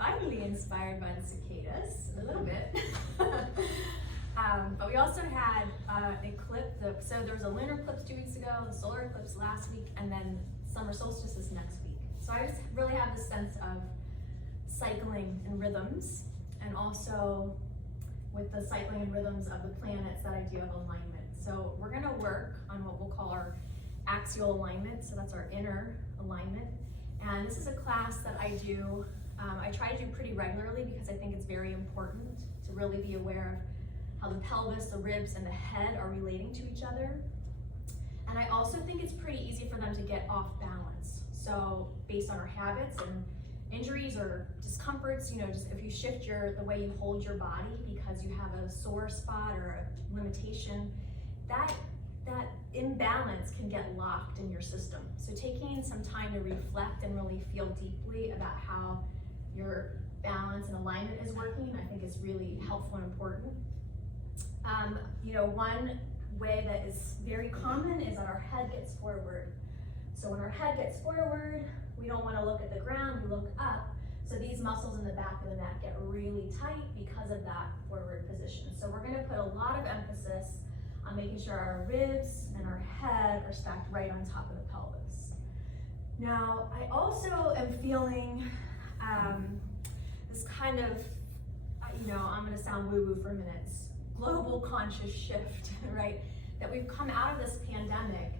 finally inspired by the cicadas, a little bit. But we also had eclipse, so there was a lunar eclipse 2 weeks ago, the solar eclipse last week, and then summer solstice is next week. So I just really have this sense of cycling and rhythms, and also with the cycling and rhythms of the planets, that idea of alignment. So we're gonna work on what we'll call our axial alignment, so that's our inner alignment. And this is a class that I do, I try to do pretty regularly because I think it's very important to really be aware of how the pelvis, the ribs, and the head are relating to each other. And I also think it's pretty easy for them to get off balance. So based on our habits and injuries or discomforts, just if you shift the way you hold your body because you have a sore spot or a limitation, that imbalance can get locked in your system. So taking some time to reflect and really feel deeply about how your balance and alignment is working, I think is really helpful and important. One way that is very common is that our head gets forward. So when our head gets forward, we don't want to look at the ground, we look up. So these muscles in the back of the neck get really tight because of that forward position. So we're going to put a lot of emphasis on making sure our ribs and our head are stacked right on top of the pelvis. Now, I also am feeling this kind of, I'm going to sound woo-woo for a minute, global conscious shift, right? That we've come out of this pandemic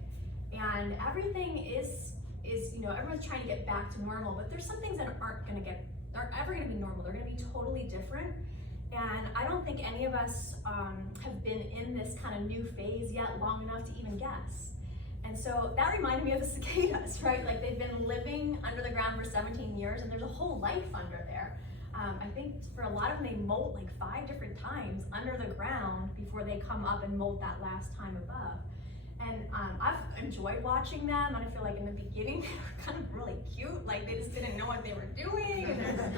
and everything is everyone's trying to get back to normal, but there's some things that aren't ever going to be normal. They're going to be totally different. And I don't think any of us have been in this kind of new phase yet long enough to even guess. And so that reminded me of the cicadas, right? Like they've been living under the ground for 17 years and there's a whole life under there. I think for a lot of them, they molt like 5 different times under the ground before they come up and molt that last time above. And I've enjoyed watching them, and I feel like in the beginning they were kind of really cute, like they just didn't know what they were doing, and they're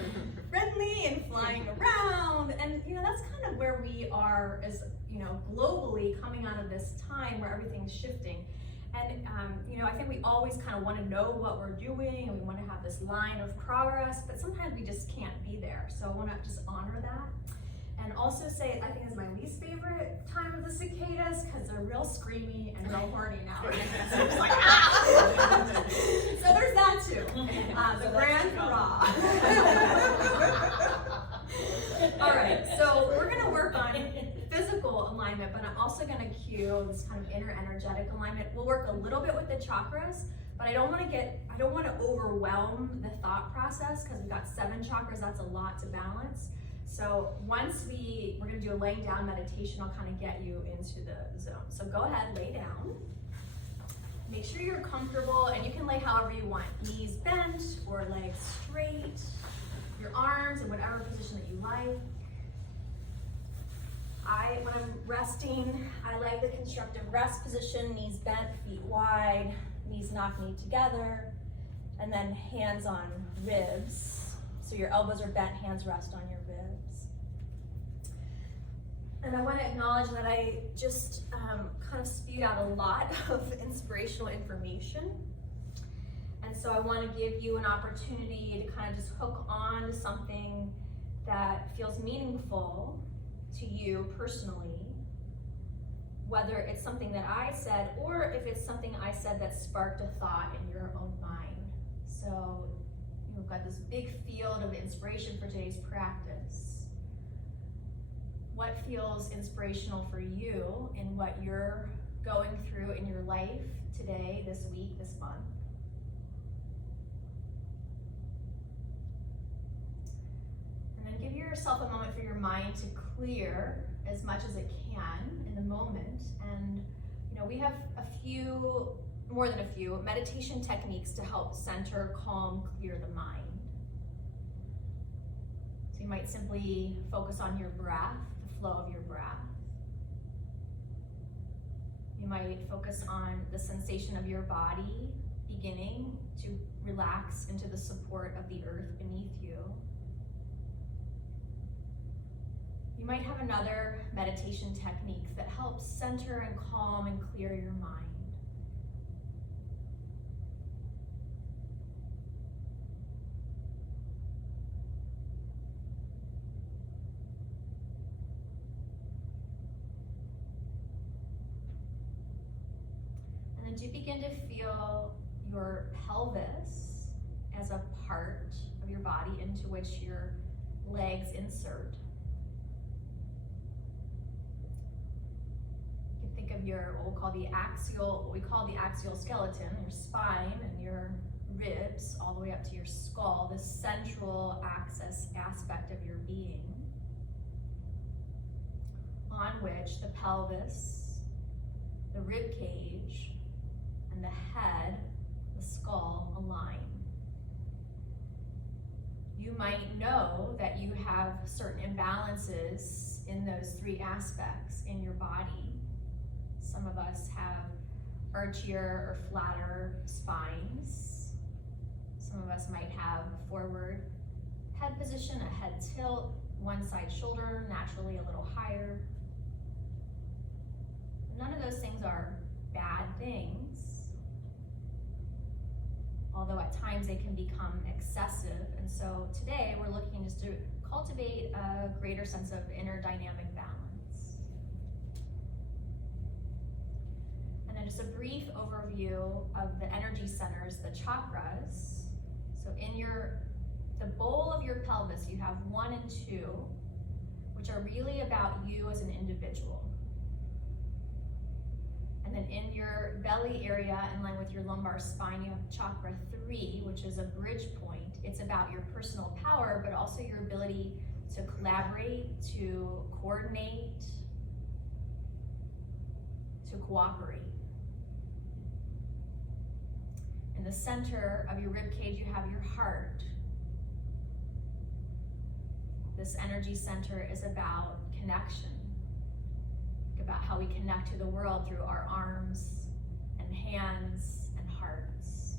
friendly and flying around, and that's kind of where we are as globally coming out of this time where everything's shifting. And I think we always kind of want to know what we're doing, and we want to have this line of progress, but sometimes we just can't be there. So I want to just honor that. And also say, I think it's my least favorite time of the cicadas because they're real screamy and real horny now. So it's like, ah! So there's that too. The grand hurrah. All right, so we're going to work on physical alignment, but I'm also going to cue this kind of inner energetic alignment. We'll work a little bit with the chakras, but I don't want to overwhelm the thought process because we've got 7 chakras. That's a lot to balance. So once we're going to do a laying down meditation, I'll kind of get you into the zone. So go ahead, lay down. Make sure you're comfortable, and you can lay however you want. Knees bent or legs straight. Your arms in whatever position that you like. When I'm resting, I like the constructive rest position, knees bent, feet wide, knees knock-knee together, and then hands on ribs. So your elbows are bent, hands rest on your ribs. And I want to acknowledge that I just kind of spewed out a lot of inspirational information. And so I want to give you an opportunity to kind of just hook on to something that feels meaningful to you personally, whether it's something that I said or if it's something I said that sparked a thought in your own mind. So we've got this big field of inspiration for today's practice. What feels inspirational for you in what you're going through in your life today, this week, this month? And then give yourself a moment for your mind to clear as much as it can in the moment. And we have more than a few meditation techniques to help center, calm, clear the mind. So you might simply focus on your breath, the flow of your breath. You might focus on the sensation of your body beginning to relax into the support of the earth beneath you. You might have another meditation technique that helps center and calm and clear your mind. you begin to feel your pelvis as a part of your body into which your legs insert. You can think of your, what we call the axial skeleton, your spine and your ribs all the way up to your skull, the central axis aspect of your being, on which the pelvis, the rib cage, and the head, the skull, align. You might know that you have certain imbalances in those three aspects in your body. Some of us have archier or flatter spines. Some of us might have forward head position, a head tilt, one side shoulder naturally a little higher. None of those things are bad things, although at times they can become excessive. And so today we're looking just to cultivate a greater sense of inner dynamic balance. And then just a brief overview of the energy centers, the chakras. So in the bowl of your pelvis, you have 1 and 2, which are really about you as an individual. And then in your belly area, in line with your lumbar spine, you have chakra 3, which is a bridge point. It's about your personal power, but also your ability to collaborate, to coordinate, to cooperate. In the center of your rib cage, you have your heart. This energy center is about connection, about how we connect to the world through our arms and hands and hearts.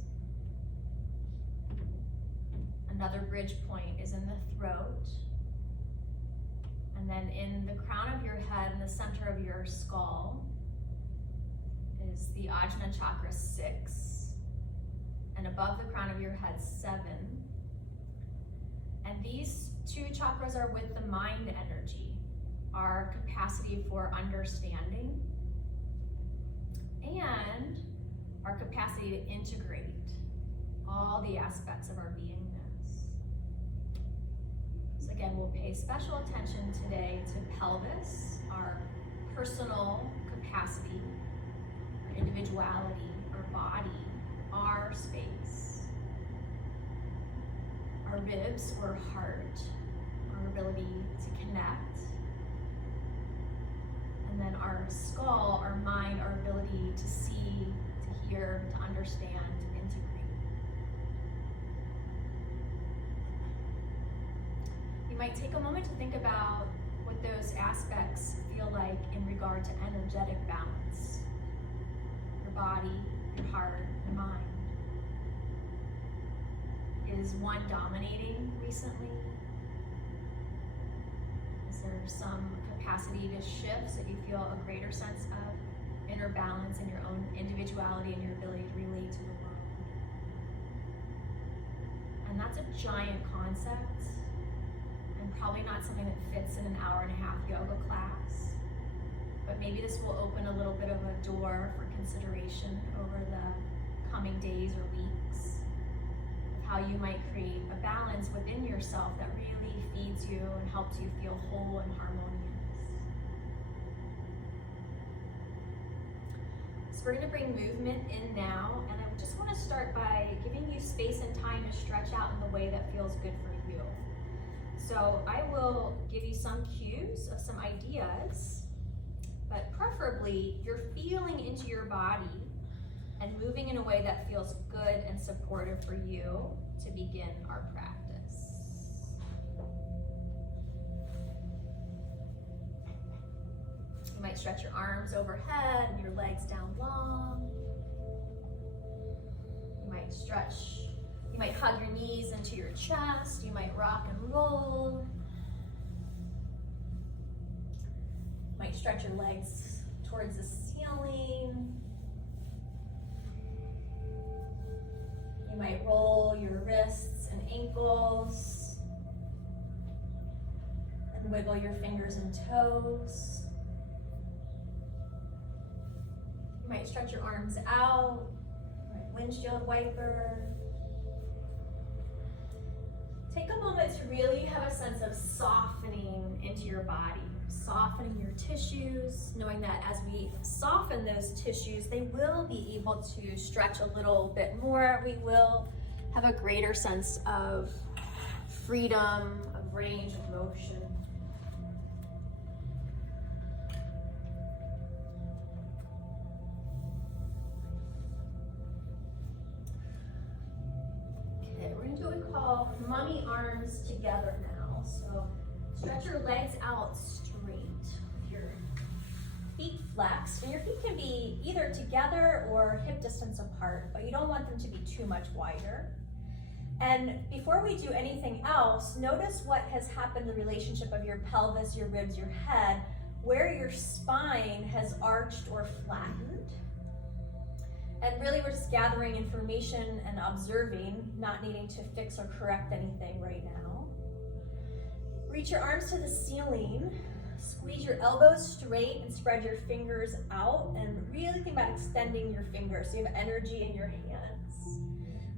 Another bridge point is in the throat. And then in the crown of your head, in the center of your skull, is the Ajna chakra 6. And above the crown of your head, 7. And these 2 chakras are with the mind energy, our capacity for understanding, and our capacity to integrate all the aspects of our beingness. So again, we'll pay special attention today to pelvis, our personal capacity, our individuality, our body, our space, our ribs or heart, our ability to connect, and then our skull, our mind, our ability to see, to hear, to understand, to integrate. You might take a moment to think about what those aspects feel like in regard to energetic balance. Your body, your heart, your mind. Is one dominating recently? Is there some capacity to shift so you feel a greater sense of inner balance in your own individuality and your ability to relate to the world? And that's a giant concept, and probably not something that fits in an 1.5-hour yoga class. But maybe this will open a little bit of a door for consideration over the coming days or weeks, of how you might create a balance within yourself that really feeds you and helps you feel whole and harmonious. So we're going to bring movement in now, and I just want to start by giving you space and time to stretch out in the way that feels good for you. So I will give you some cues of some ideas, but preferably you're feeling into your body and moving in a way that feels good and supportive for you to begin our practice. You might stretch your arms overhead and your legs down long. You might hug your knees into your chest. You might rock and roll. You might stretch your legs towards the ceiling. You might roll your wrists and ankles and wiggle your fingers and toes. You might stretch your arms out, windshield wiper. Take a moment to really have a sense of softening into your body, softening your tissues, knowing that as we soften those tissues, they will be able to stretch a little bit more. We will have a greater sense of freedom, of range of motion. Mummy arms together now. So stretch your legs out straight with your feet flexed. And your feet can be either together or hip distance apart, but you don't want them to be too much wider. And before we do anything else, notice what has happened in the relationship of your pelvis, your ribs, your head, where your spine has arched or flattened. And really we're just gathering information and observing, not needing to fix or correct anything right now. Reach your arms to the ceiling, squeeze your elbows straight and spread your fingers out, and really think about extending your fingers so you have energy in your hands.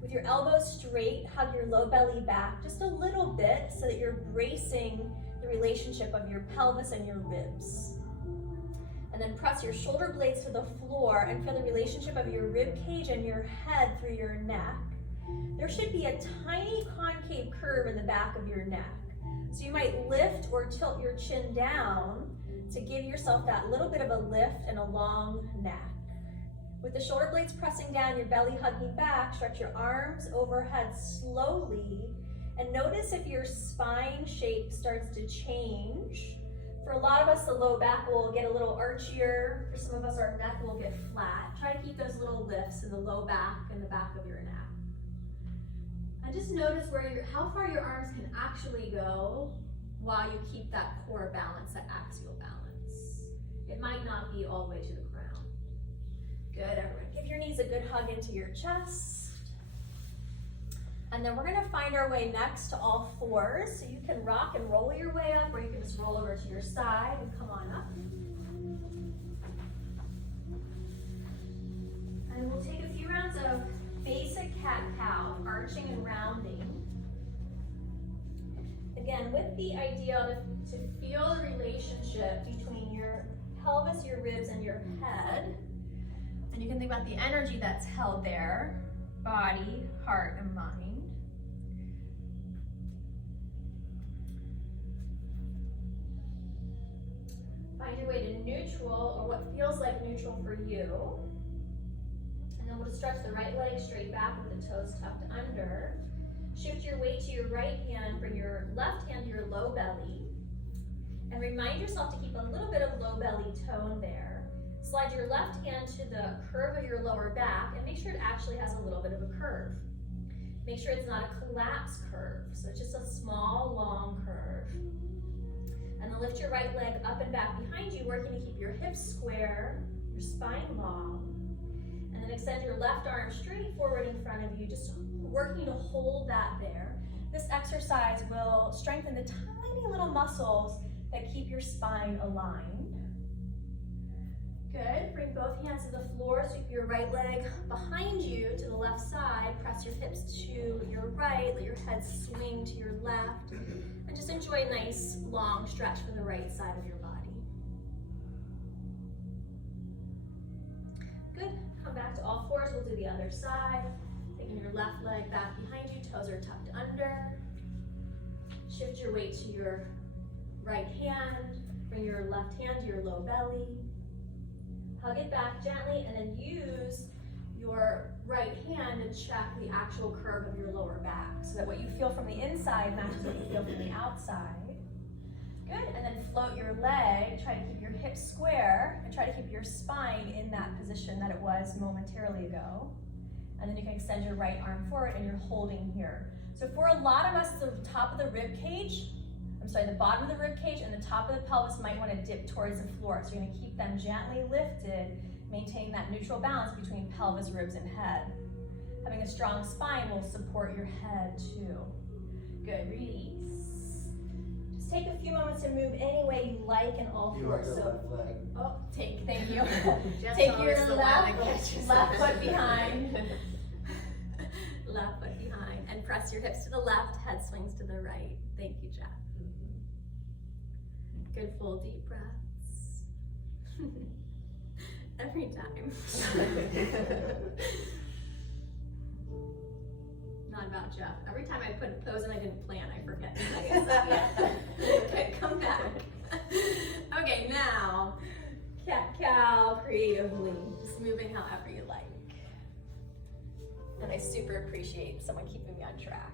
With your elbows straight, hug your low belly back just a little bit so that you're bracing the relationship of your pelvis and your ribs. And then press your shoulder blades to the floor and feel the relationship of your rib cage and your head through your neck. There should be a tiny concave curve in the back of your neck. So you might lift or tilt your chin down to give yourself that little bit of a lift and a long neck. With the shoulder blades pressing down, your belly hugging back, stretch your arms overhead slowly and notice if your spine shape starts to change. For a lot of us, the low back will get a little archier. For some of us, our neck will get flat. Try to keep those little lifts in the low back and the back of your neck. And just notice how far your arms can actually go while you keep that core balance, that axial balance. It might not be all the way to the ground. Good, everyone. Give your knees a good hug into your chest. And then we're gonna find our way next to all fours. So you can rock and roll your way up, or you can just roll over to your side and come on up. And we'll take a few rounds of basic cat-cow, arching and rounding. Again, with the idea to feel the relationship between your pelvis, your ribs, and your head. And you can think about the energy that's held there, body, heart, and mind. Find your way to neutral, or what feels like neutral for you. And then we'll stretch the right leg straight back with the toes tucked under. Shift your weight to your right hand, bring your left hand to your low belly. And remind yourself to keep a little bit of low belly tone there. Slide your left hand to the curve of your lower back and make sure it actually has a little bit of a curve. Make sure it's not a collapsed curve, so it's just a small, long curve. And then lift your right leg up and back behind you, working to keep your hips square, your spine long. And then extend your left arm straight forward in front of you, just working to hold that there. This exercise will strengthen the tiny little muscles that keep your spine aligned. Good, bring both hands to the floor, sweep your right leg behind you to the left side, press your hips to your right, let your head swing to your left, and just enjoy a nice long stretch for the right side of your body. Good, come back to all fours, we'll do the other side. Taking your left leg back behind you, toes are tucked under. Shift your weight to your right hand, bring your left hand to your low belly. Hug it back gently, and then use your right hand to check the actual curve of your lower back so that what you feel from the inside matches what you feel from the outside. Good, and then float your leg, try to keep your hips square, and try to keep your spine in that position that it was momentarily ago. And then you can extend your right arm forward and you're holding here. So for a lot of us, the top of the rib cage, the bottom of the rib cage and the top of the pelvis might want to dip towards the floor. So you're going to keep them gently lifted, maintain that neutral balance between pelvis, ribs, and head. Having a strong spine will support your head too. Good, release. Just take a few moments to move any way you like in all fours. So, thank you. Take your left foot behind. Left foot behind, and press your hips to the left, head swings to the right. Thank you, Jeff. Good full deep breaths. Every time. Not about Jeff. Every time I put a pose and I didn't plan, I forget. Okay, come back. Okay, now, cat-cow creatively, just moving however you like. And I super appreciate someone keeping me on track.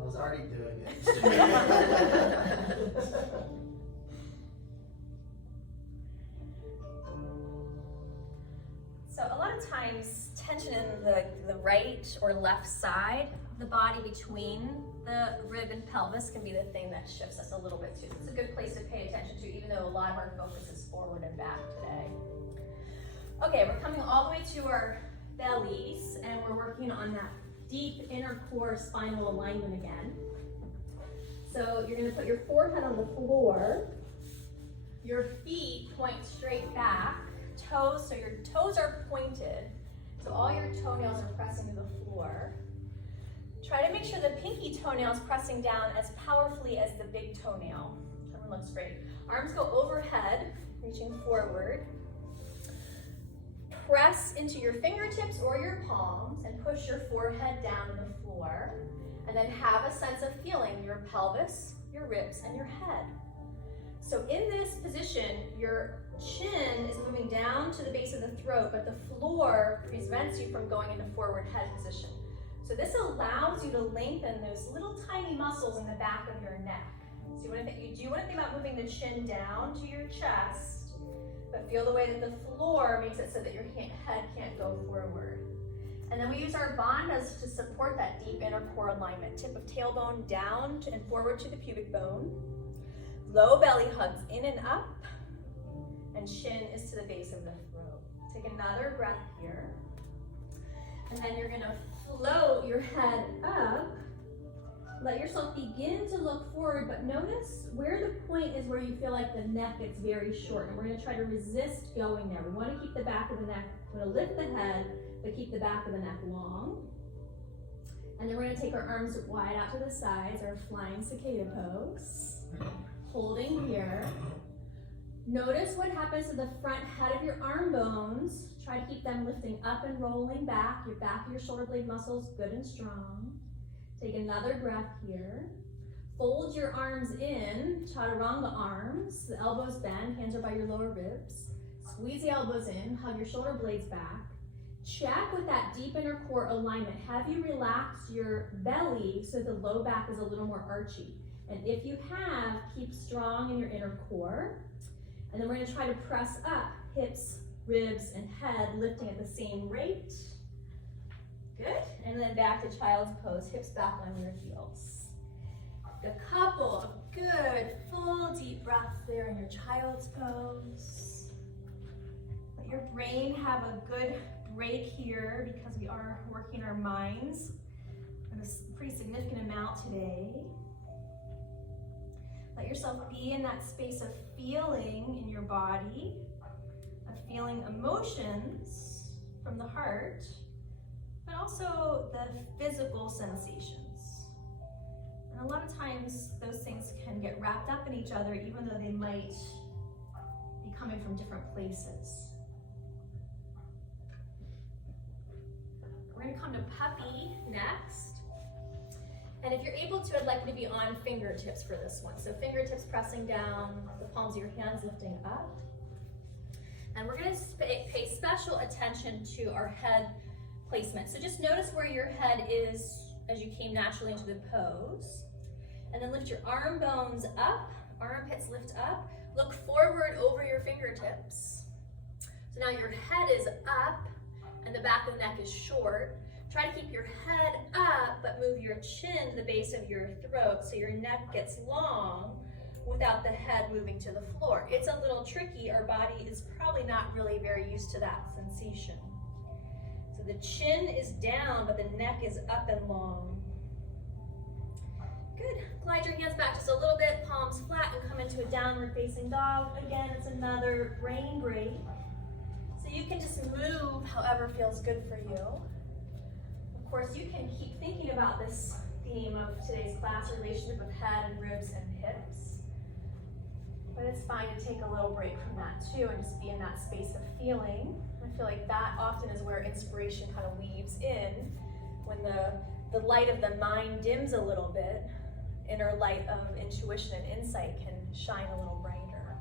I was already doing it. So a lot of times, tension in the right or left side of the body between the rib and pelvis can be the thing that shifts us a little bit too. It's a good place to pay attention to, even though a lot of our focus is forward and back today. Okay, we're coming all the way to our bellies, and we're working on that deep inner core spinal alignment again. So you're gonna put your forehead on the floor, your feet point straight back, toes, so your toes are pointed, so all your toenails are pressing to the floor. Try to make sure the pinky toenail is pressing down as powerfully as the big toenail. Everyone looks great. Arms go overhead, reaching forward. Press into your fingertips or your palms and push your forehead down to the floor. And then have a sense of feeling your pelvis, your ribs, and your head. So in this position, your chin is moving down to the base of the throat, but the floor prevents you from going into forward head position. So this allows you to lengthen those little tiny muscles in the back of your neck. So you do want to think about moving the chin down to your chest, but feel the way that the floor makes it so that your head can't go forward. And then we use our bandhas to support that deep inner core alignment. Tip of tailbone down and forward to the pubic bone. Low belly hugs in and up, and chin is to the base of the throat. Take another breath here. And then you're gonna float your head up. Let yourself begin to look forward, but notice where the point is where you feel like the neck gets very short. And we're gonna try to resist going there. We wanna keep the back of the neck, we're gonna lift the head, but keep the back of the neck long. And then we're gonna take our arms wide out to the sides, our flying cicada pose. Holding here. Notice what happens to the front head of your arm bones. Try to keep them lifting up and rolling back. Your back of your shoulder blade muscles, good and strong. Take another breath here. Fold your arms in, chaturanga arms. The elbows bend, hands are by your lower ribs. Squeeze the elbows in, hug your shoulder blades back. Check with that deep inner core alignment. Have you relaxed your belly so the low back is a little more archy? And if you have, keep strong in your inner core. And then we're gonna try to press up, hips, ribs, and head, lifting at the same rate. Good, and then back to child's pose, hips back on your heels. A couple of good, full deep breaths there in your child's pose. Let your brain have a good break here because we are working our minds at a pretty significant amount today. Let yourself be in that space of feeling in your body, of feeling emotions from the heart, but also the physical sensations. And a lot of times those things can get wrapped up in each other even though they might be coming from different places. We're gonna come to puppy next. And if you're able to, I'd like you to be on fingertips for this one. So fingertips pressing down, the palms of your hands lifting up. And we're gonna pay special attention to our head placement. So just notice where your head is as you came naturally into the pose. And then lift your arm bones up, armpits lift up. Look forward over your fingertips. So now your head is up and the back of the neck is short. Try to keep your head up, but move your chin to the base of your throat so your neck gets long without the head moving to the floor. It's a little tricky. Our body is probably not really very used to that sensation. So the chin is down, but the neck is up and long. Good. Glide your hands back just a little bit, palms flat, and come into a downward facing dog. Again, it's another brain break. So you can just move however feels good for you. Of course, you can keep thinking about this theme of today's class, relationship of head and ribs and hips. But it's fine to take a little break from that too and just be in that space of feeling. I feel like that often is where inspiration kind of weaves in. When the light of the mind dims a little bit, inner light of intuition and insight can shine a little brighter.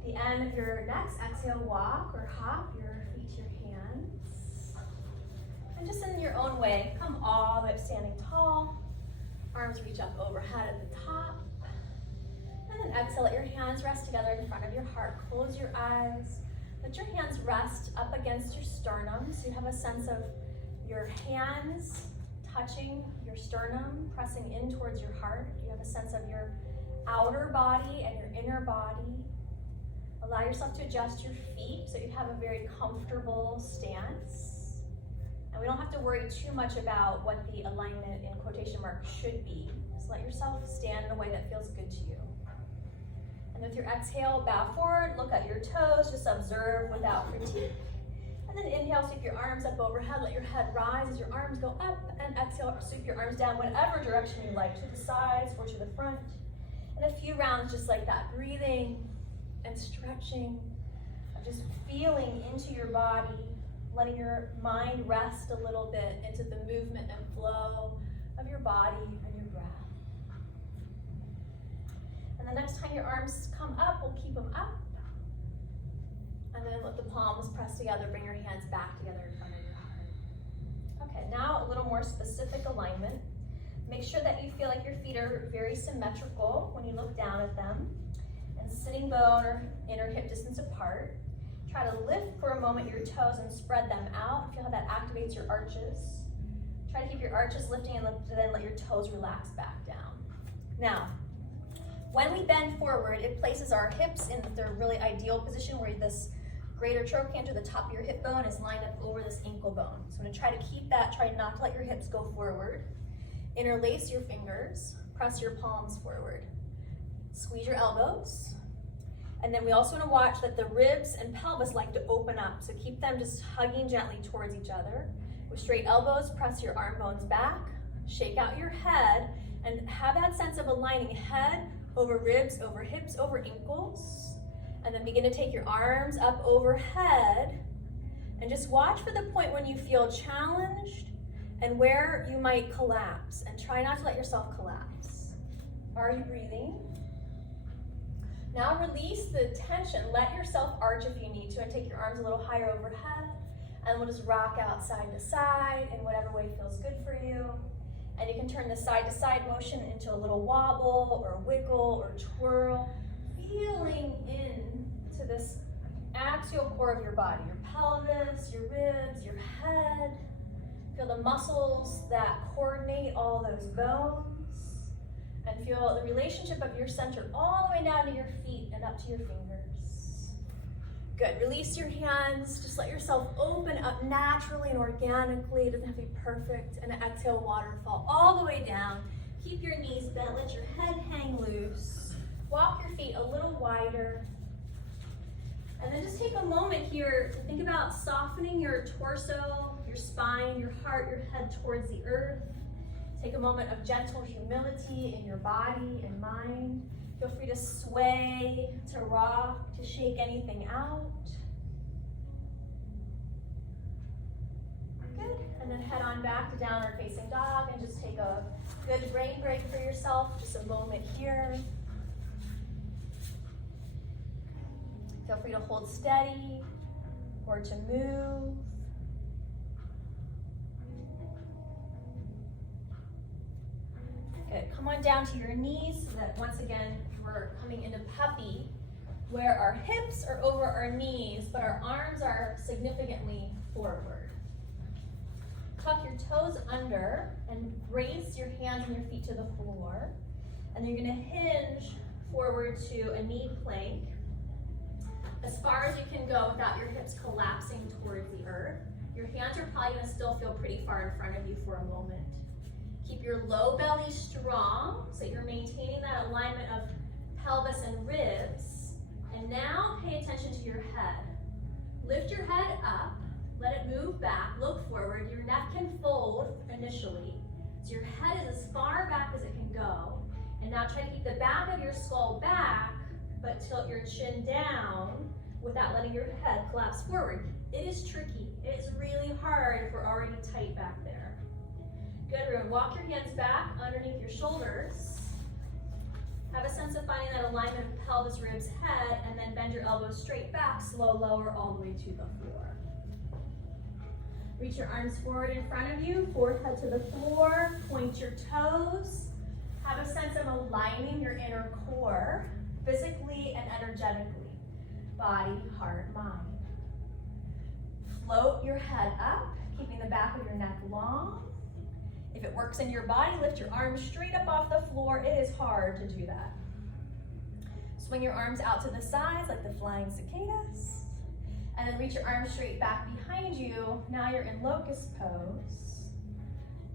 At the end of your next exhale, walk or hop your feet to your hands. And just in your own way, come all the way up standing tall. Arms reach up overhead at the top. And then exhale, let your hands rest together in front of your heart. Close your eyes. Let your hands rest up against your sternum so you have a sense of your hands touching your sternum, pressing in towards your heart. You have a sense of your outer body and your inner body. Allow yourself to adjust your feet so you have a very comfortable stance. And we don't have to worry too much about what the alignment in quotation marks should be. Just let yourself stand in a way that feels good to you. And with your exhale, bow forward, look at your toes, just observe without critique. And then inhale, sweep your arms up overhead, let your head rise as your arms go up, and exhale, sweep your arms down whatever direction you like, to the sides or to the front. And a few rounds just like that, breathing and stretching, just feeling into your body, letting your mind rest a little bit into the movement and flow of your body and your breath. And the next time your arms come up, we'll keep them up. And then let the palms press together, bring your hands back together in front of your heart. Okay, now a little more specific alignment. Make sure that you feel like your feet are very symmetrical when you look down at them. And sitting bone or inner hip distance apart. Try to lift for a moment your toes and spread them out. Feel how that activates your arches. Try to keep your arches lifting and then let your toes relax back down. Now, when we bend forward, it places our hips in their really ideal position where this greater trochanter, the top of your hip bone, is lined up over this ankle bone. So I'm going to try to keep that, try not to let your hips go forward. Interlace your fingers, press your palms forward. Squeeze your elbows. And then we also want to watch that the ribs and pelvis like to open up, so keep them just hugging gently towards each other. With straight elbows, press your arm bones back, shake out your head, and have that sense of aligning head over ribs, over hips, over ankles. And then begin to take your arms up overhead and just watch for the point when you feel challenged and where you might collapse, and try not to let yourself collapse. Are you breathing? Now release the tension. Let yourself arch if you need to, and take your arms a little higher overhead, and we'll just rock out side to side in whatever way feels good for you. And you can turn the side to side motion into a little wobble or wiggle or twirl, feeling in to this axial core of your body, your pelvis, your ribs, your head. Feel the muscles that coordinate all those bones, and feel the relationship of your center all the way down to your feet and up to your fingers. Good, release your hands, just let yourself open up naturally and organically. It doesn't have to be perfect. And exhale, waterfall all the way down. Keep your knees bent, let your head hang loose. Walk your feet a little wider. And then just take a moment here to think about softening your torso, your spine, your heart, your head towards the earth. Take a moment of gentle humility in your body and mind. Feel free to sway, to rock, to shake anything out. Good. And then head on back to downward facing dog and just take a good brain break for yourself. Just a moment here. Feel free to hold steady or to move. Good. Come on down to your knees so that once again we're coming into puppy, where our hips are over our knees, but our arms are significantly forward. Tuck your toes under and raise your hands and your feet to the floor. And then you're going to hinge forward to a knee plank, as far as you can go without your hips collapsing towards the earth. Your hands are probably going to still feel pretty far in front of you for a moment. Keep your low belly strong so you're maintaining that alignment of pelvis and ribs. And now pay attention to your head. Lift your head up, let it move back, look forward. Your neck can fold initially. So your head is as far back as it can go. And now try to keep the back of your skull back, but tilt your chin down without letting your head collapse forward. It is tricky. It is really hard if we're already tight back there. Good, we're gonna walk your hands back underneath your shoulders. Have a sense of finding that alignment of pelvis, ribs, head, and then bend your elbows straight back, slow lower all the way to the floor. Reach your arms forward in front of you, forehead to the floor, point your toes. Have a sense of aligning your inner core, physically and energetically. Body, heart, mind. Float your head up, keeping the back of your neck long. If it works in your body, lift your arms straight up off the floor. It is hard to do that. Swing your arms out to the sides like the flying cicadas. And then reach your arms straight back behind you. Now you're in locust pose.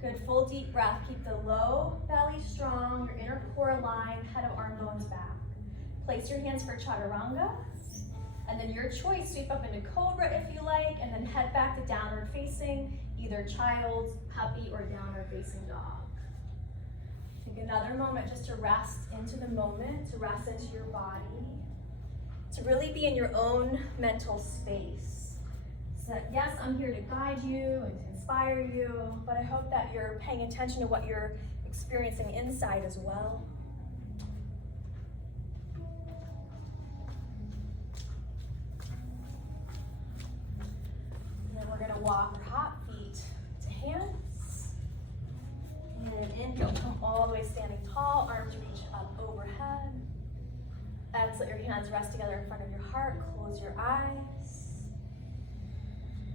Good, full deep breath. Keep the low belly strong, your inner core aligned, head of arm bones back. Place your hands for chaturanga. And then your choice, sweep up into cobra if you like, and then head back to downward facing, either child, puppy, or downward facing dog. Take another moment just to rest into the moment, to rest into your body, to really be in your own mental space. So yes, I'm here to guide you and to inspire you, but I hope that you're paying attention to what you're experiencing inside as well. We're gonna walk or hop feet to hands. And inhale, come all the way standing tall, arms reach up overhead. Exhale, let your hands rest together in front of your heart, close your eyes.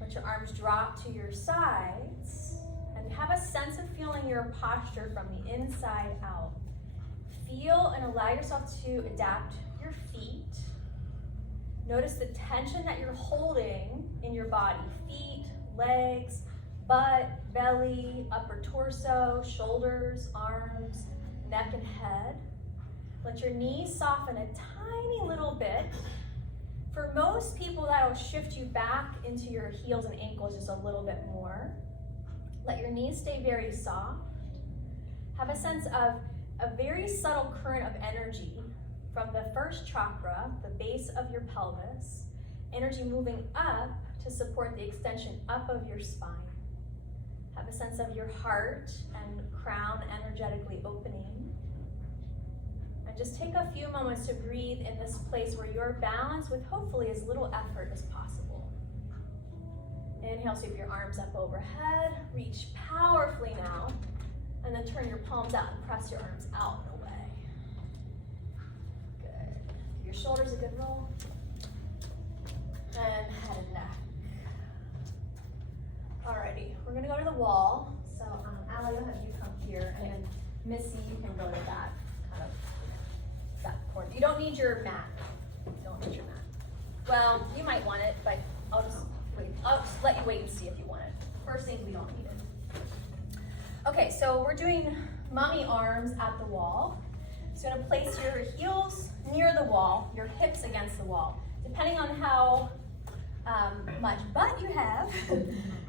Let your arms drop to your sides. And have a sense of feeling your posture from the inside out. Feel and allow yourself to adapt your feet. Notice the tension that you're holding in your body. Feet, legs, butt, belly, upper torso, shoulders, arms, neck and head. Let your knees soften a tiny little bit. For most people, that will shift you back into your heels and ankles just a little bit more. Let your knees stay very soft. Have a sense of a very subtle current of energy from the first chakra, the base of your pelvis, energy moving up to support the extension up of your spine. Have a sense of your heart and crown energetically opening. And just take a few moments to breathe in this place where you're balanced with hopefully as little effort as possible. Inhale, sweep your arms up overhead. Reach powerfully now. And then turn your palms out and press your arms out and away. Your shoulders a good roll. And head and neck. Alrighty, we're gonna go to the wall. So Allie, I'll have you come here, and then Missy, you can go to that kind of that corner. You don't need your mat. You don't need your mat. Well, you might want it, but I'll just wait. I'll just let you wait and see if you want it. First thing, we don't need it. Okay, so we're doing mummy arms at the wall. So you're gonna place your heels near the wall, your hips against the wall. Depending on how much butt you have,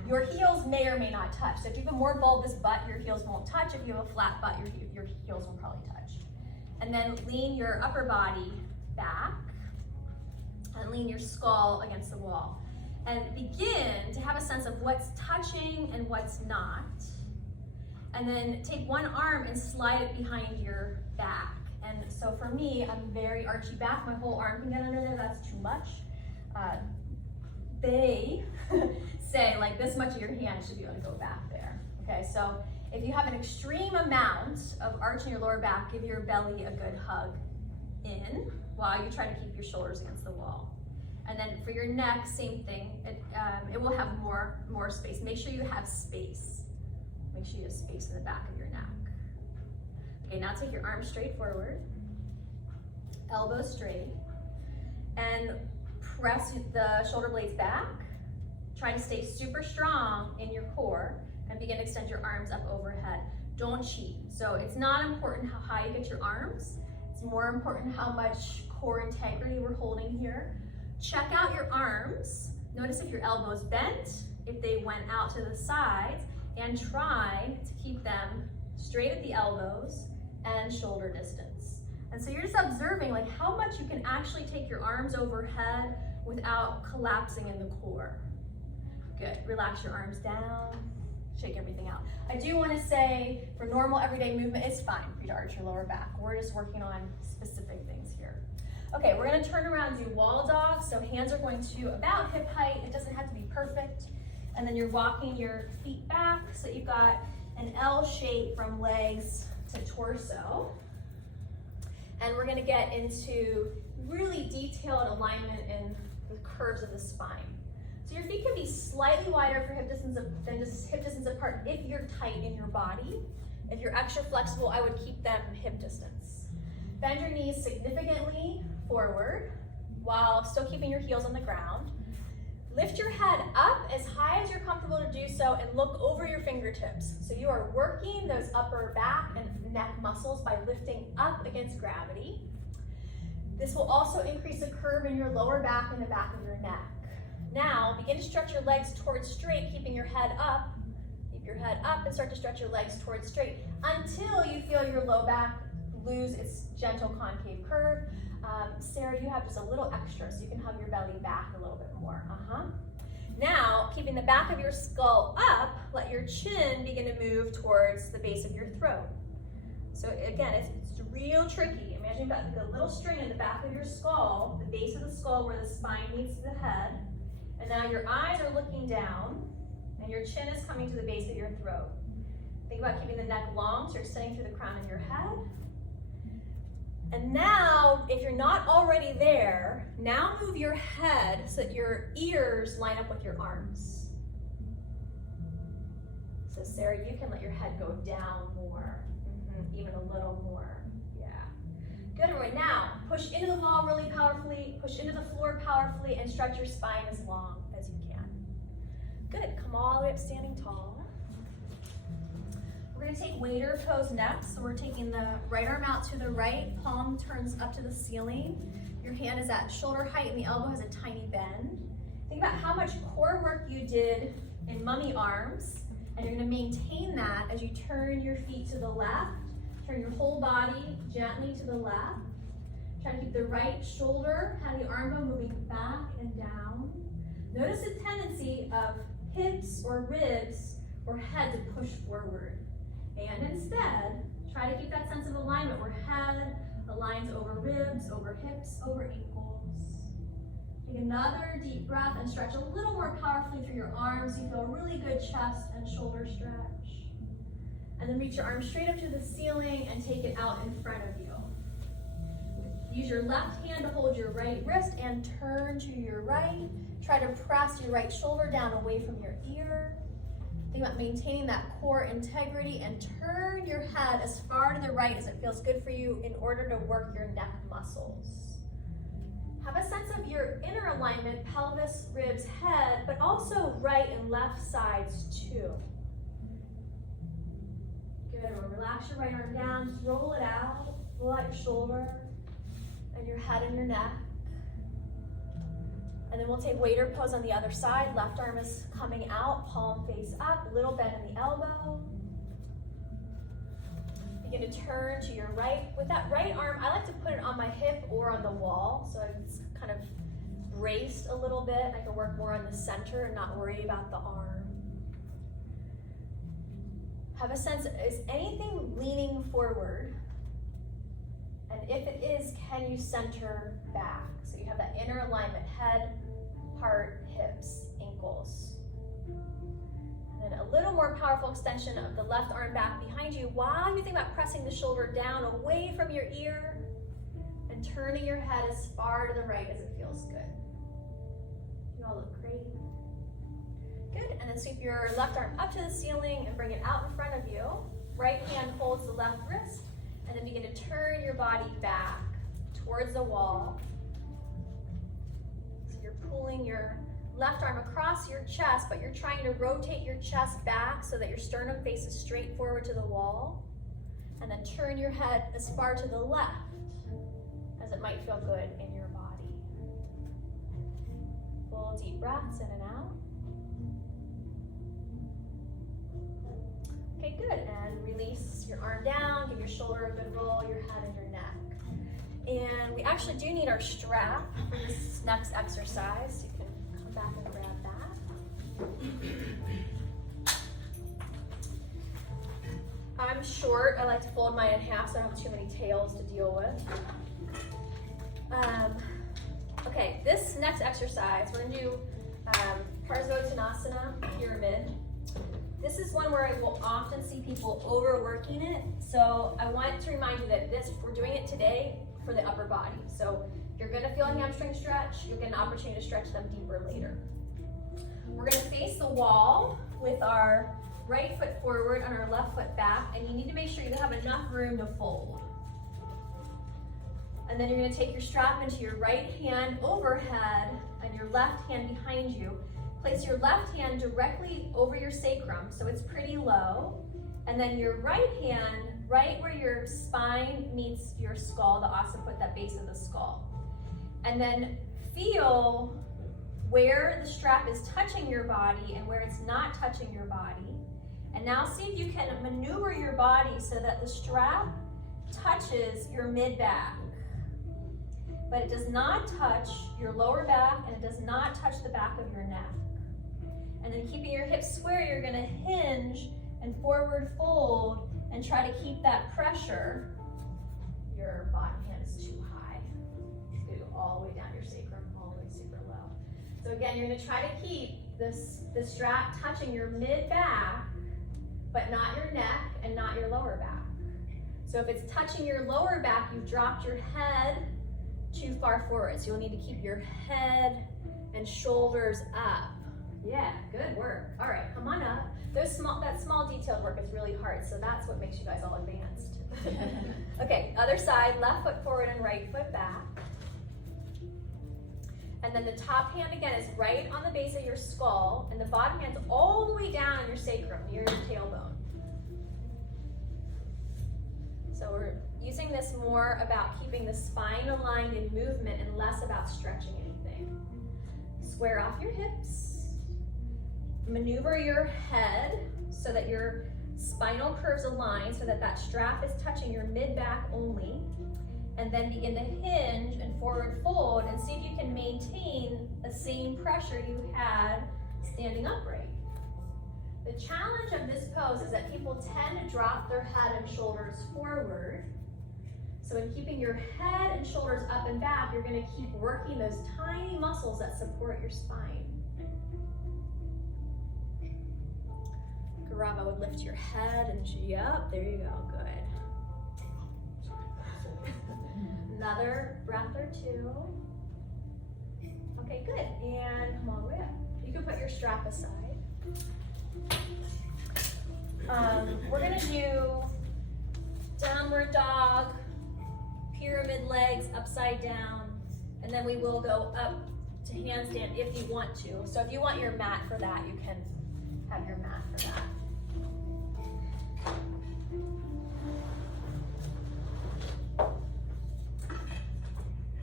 your heels may or may not touch. So if you have a more bulbous butt, your heels won't touch. If you have a flat butt, your heels will probably touch. And then lean your upper body back and lean your skull against the wall. And begin to have a sense of what's touching and what's not. And then take one arm and slide it behind your back. And so for me, I'm very archy back. My whole arm can get under there. That's too much. They say like this much of your hand should be able to go back there. Okay, so if you have an extreme amount of arch in your lower back, give your belly a good hug in while you try to keep your shoulders against the wall. And then for your neck, same thing. It will have more space. Make sure you have space. Make sure you have space in the back of your neck. Okay, now take your arms straight forward, elbows straight, and press the shoulder blades back. Try to stay super strong in your core and begin to extend your arms up overhead. Don't cheat. So it's not important how high you get your arms. It's more important how much core integrity we're holding here. Check out your arms. Notice if your elbows bent, if they went out to the sides, and try to keep them straight at the elbows and shoulder distance. And so you're just observing like how much you can actually take your arms overhead without collapsing in the core. Good, relax your arms down, shake everything out. I do want to say for normal everyday movement, it's fine for you to arch your lower back. We're just working on specific things here. Okay, we're gonna turn around and do wall dog. So hands are going to about hip height. It doesn't have to be perfect. And then you're walking your feet back so you've got an L shape from legs to torso. And we're gonna get into really detailed alignment in the curves of the spine. So your feet can be slightly wider for hip distance than just hip distance apart if you're tight in your body. If you're extra flexible, I would keep them hip distance. Bend your knees significantly forward while still keeping your heels on the ground. Lift your head up as high as you're comfortable to do so and look over your fingertips. So you are working those upper back and neck muscles by lifting up against gravity. This will also increase the curve in your lower back and the back of your neck. Now, begin to stretch your legs towards straight, keeping your head up. Keep your head up and start to stretch your legs towards straight until you feel your low back lose its gentle concave curve. Sarah, you have just a little extra, so you can hug your belly back a little bit more. Now, keeping the back of your skull up, let your chin begin to move towards the base of your throat. So again, it's real tricky. Imagine you've got a little string in the back of your skull, the base of the skull where the spine meets the head. And now your eyes are looking down, and your chin is coming to the base of your throat. Think about keeping the neck long, so you're extending through the crown of your head. And now, if you're not already there, now move your head so that your ears line up with your arms. So Sarah, you can let your head go down more, even a little more, yeah. Good, everyone. Now, push into the wall really powerfully, push into the floor powerfully, and stretch your spine as long as you can. Good, come all the way up standing tall. We're gonna take waiter pose next. So we're taking the right arm out to the right, palm turns up to the ceiling. Your hand is at shoulder height and the elbow has a tiny bend. Think about how much core work you did in mummy arms, and you're gonna maintain that as you turn your feet to the left, turn your whole body gently to the left. Try to keep the right shoulder, have the arm bone moving back and down. Notice the tendency of hips or ribs or head to push forward. And instead, try to keep that sense of alignment where head aligns over ribs, over hips, over ankles. Take another deep breath and stretch a little more powerfully through your arms so you feel a really good chest and shoulder stretch. And then reach your arms straight up to the ceiling and take it out in front of you. Use your left hand to hold your right wrist and turn to your right. Try to press your right shoulder down away from your ear. Think about maintaining that core integrity and turn your head as far to the right as it feels good for you in order to work your neck muscles. Have a sense of your inner alignment, pelvis, ribs, head, but also right and left sides too. Good, relax your right arm down, roll it out, roll out your shoulder and your head and your neck. And then we'll take waiter pose on the other side. Left arm is coming out, palm face up, little bend in the elbow. Begin to turn to your right. With that right arm, I like to put it on my hip or on the wall, so it's kind of braced a little bit. I can work more on the center and not worry about the arm. Have a sense, is anything leaning forward? And if it is, can you center back? So you have that inner alignment, head, heart, hips, ankles. And then a little more powerful extension of the left arm back behind you while you think about pressing the shoulder down away from your ear and turning your head as far to the right as it feels good. You all look great. Good, and then sweep your left arm up to the ceiling and bring it out in front of you. Right hand holds the left wrist. And then begin to turn your body back towards the wall. So you're pulling your left arm across your chest, but you're trying to rotate your chest back so that your sternum faces straight forward to the wall. And then turn your head as far to the left as it might feel good in your body. Full deep breaths in and out. Okay, good. And release your arm down, give your shoulder a good roll, your head and your neck. And we actually do need our strap for this next exercise. You can come back and grab that. I'm short. I like to fold mine in half so I don't have too many tails to deal with. Okay, this next exercise, we're going to do Parsvottanasana, pyramid. This is one where I will often see people overworking it. So I want to remind you that we're doing it today for the upper body. So you're going to feel a hamstring stretch. You'll get an opportunity to stretch them deeper later. We're going to face the wall with our right foot forward and our left foot back, and you need to make sure you have enough room to fold. And then you're going to take your strap into your right hand overhead and your left hand behind you. Place your left hand directly over your sacrum, so it's pretty low. And then your right hand, right where your spine meets your skull, the occiput, that base of the skull. And then feel where the strap is touching your body and where it's not touching your body. And now see if you can maneuver your body so that the strap touches your mid-back. But it does not touch your lower back, and it does not touch the back of your neck. And then keeping your hips square, you're going to hinge and forward fold and try to keep that pressure. Your bottom hand is too high. It's going to go all the way down your sacrum, all the way super low. So again, you're going to try to keep the strap touching your mid-back, but not your neck and not your lower back. So if it's touching your lower back, you've dropped your head too far forward. So you'll need to keep your head and shoulders up. Yeah, good work. All right, come on up. That small detailed work is really hard, so that's what makes you guys all advanced. Okay, other side, left foot forward and right foot back. And then the top hand again is right on the base of your skull, and the bottom hand's all the way down on your sacrum, near your tailbone. So we're using this more about keeping the spine aligned in movement and less about stretching anything. Square off your hips. Maneuver your head so that your spinal curves align so that that strap is touching your mid-back only. And then begin to hinge and forward fold and see if you can maintain the same pressure you had standing upright. The challenge of this pose is that people tend to drop their head and shoulders forward. So in keeping your head and shoulders up and back, you're going to keep working those tiny muscles that support your spine. Garava would lift your head and, yep, there you go, good. Another breath or two. Okay, good, and come all the way up. You can put your strap aside. We're gonna do downward dog, pyramid legs upside down, and then we will go up to handstand if you want to. So if you want your mat for that, you can have your mat for that.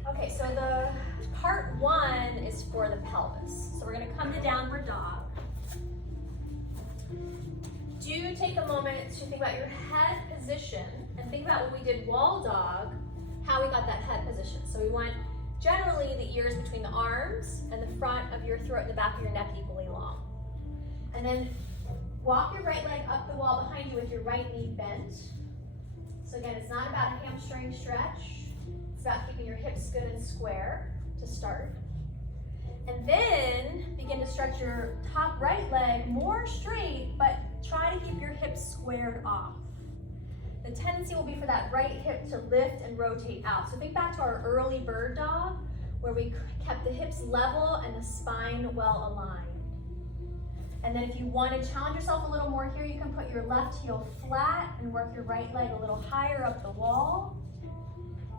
Okay, so the part one is for the pelvis. So we're going to come to downward dog. Do take a moment to think about your head position and think about when we did wall dog, how we got that head position. So we want generally the ears between the arms and the front of your throat and the back of your neck equally long. And then walk your right leg up the wall behind you with your right knee bent. So again, it's not about a hamstring stretch. It's about keeping your hips good and square to start. And then begin to stretch your top right leg more straight, but try to keep your hips squared off. The tendency will be for that right hip to lift and rotate out. So think back to our early bird dog, where we kept the hips level and the spine well aligned. And then if you want to challenge yourself a little more here, you can put your left heel flat and work your right leg a little higher up the wall.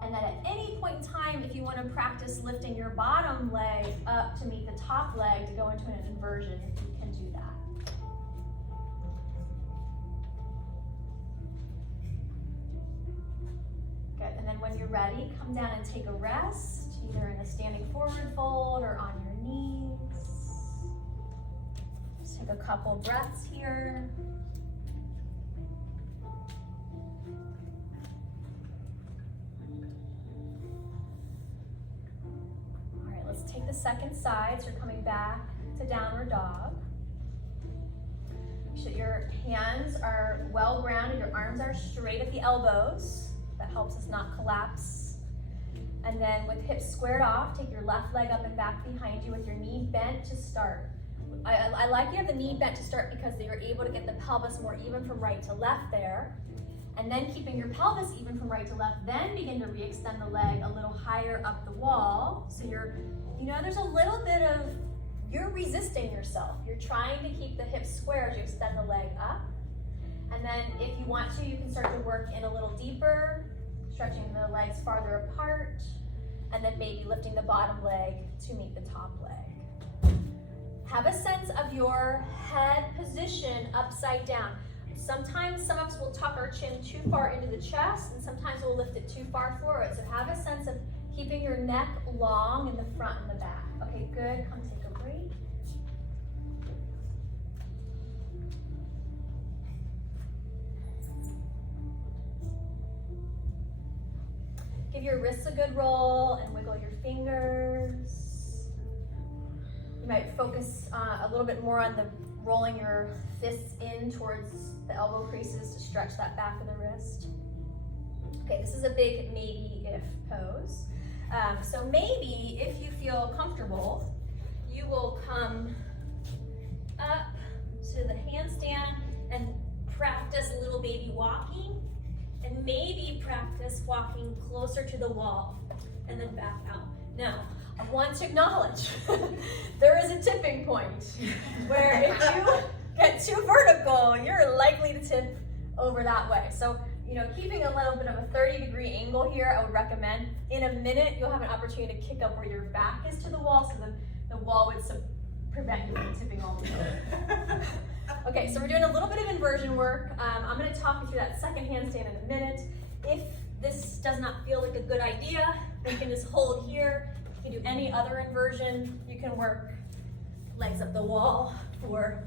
And then at any point in time, if you want to practice lifting your bottom leg up to meet the top leg to go into an inversion, you can do that. Good, and then when you're ready, come down and take a rest, either in a standing forward fold or on your knees. Just take a couple breaths here. Let's take the second side, so you're coming back to downward dog. Make sure your hands are well grounded, your arms are straight at the elbows. That helps us not collapse. And then with hips squared off, take your left leg up and back behind you with your knee bent to start. I like you have the knee bent to start because you're able to get the pelvis more even from right to left there. And then keeping your pelvis even from right to left, then begin to re-extend the leg a little higher up the wall. So there's a little bit of, you're resisting yourself. You're trying to keep the hips square as you extend the leg up. And then if you want to, you can start to work in a little deeper, stretching the legs farther apart, and then maybe lifting the bottom leg to meet the top leg. Have a sense of your head position upside down. Sometimes some of us will tuck our chin too far into the chest, and sometimes we'll lift it too far forward. So have a sense of keeping your neck long in the front and the back. Okay, good. Come take a break. Give your wrists a good roll and wiggle your fingers. You might focus a little bit more on the rolling your fists in towards the elbow creases to stretch that back of the wrist. Okay, this is a big maybe if pose. So maybe if you feel comfortable, you will come up to the handstand and practice little baby walking, and maybe practice walking closer to the wall and then back out. Now, I want to acknowledge there is a tipping point where if you get too vertical, you're likely to tip over that way. So, keeping a little bit of a 30-degree angle here, I would recommend. In a minute, you'll have an opportunity to kick up where your back is to the wall, so the wall would prevent you from tipping all the way. Okay, so we're doing a little bit of inversion work. I'm going to talk you through that second handstand in a minute. If this does not feel like a good idea, you can just hold here. You can do any other inversion. You can work legs up the wall for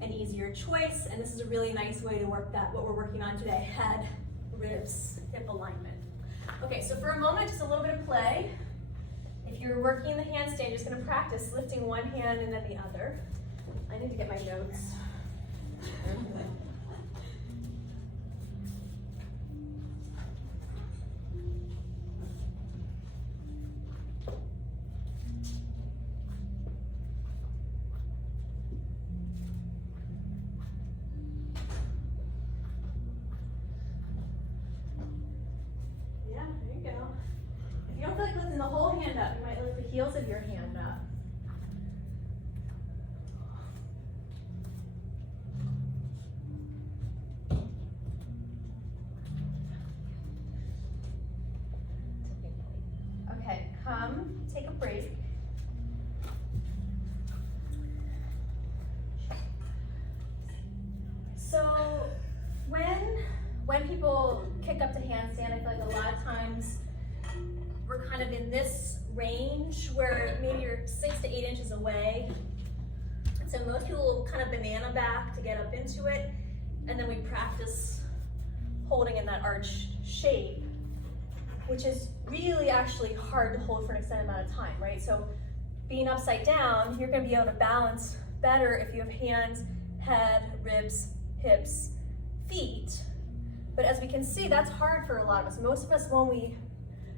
an easier choice, and this is a really nice way to work what we're working on today, head, ribs, hip alignment. Okay, so for a moment, just a little bit of play. If you're working the handstand, you're just gonna practice lifting one hand and then the other. I need to get my notes. Heels of your hand up. Okay, come take a break. So when people kick up to handstand, I feel like a lot of times we're kind of in this range where maybe you're 6 to 8 inches away. And so most people will kind of banana back to get up into it, and then we practice holding in that arch shape, which is really actually hard to hold for an extended amount of time, right? So being upside down, you're gonna be able to balance better if you have hands, head, ribs, hips, feet. But as we can see, that's hard for a lot of us. Most of us, when we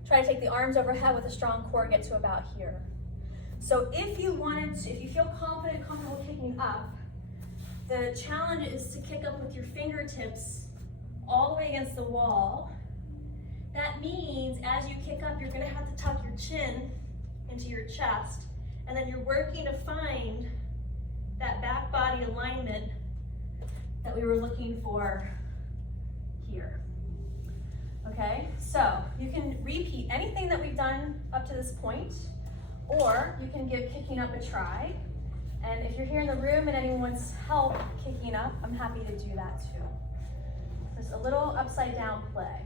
try to take the arms overhead with a strong core, get to about here. So if you feel confident, comfortable kicking up, the challenge is to kick up with your fingertips all the way against the wall. That means as you kick up, you're gonna have to tuck your chin into your chest, and then you're working to find that back body alignment that we were looking for here. Okay, so you can repeat anything that we've done up to this point, or you can give kicking up a try. And if you're here in the room and anyone wants help kicking up, I'm happy to do that too. Just a little upside down play.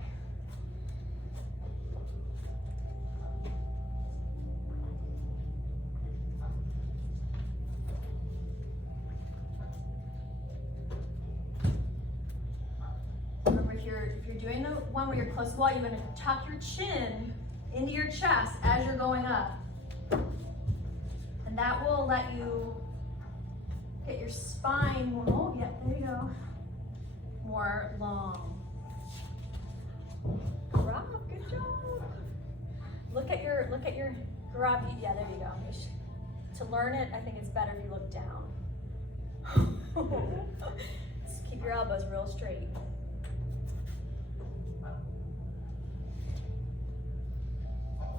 Remember, if you're doing the one where you're close to the wall, you're going to tuck your chin into your chest as you're going up. And that will let you get your spine more, oh yeah, there you go, more long. Rob, good job. Look at your garage, yeah, there you go. To learn it, I think it's better if you look down. Just keep your elbows real straight.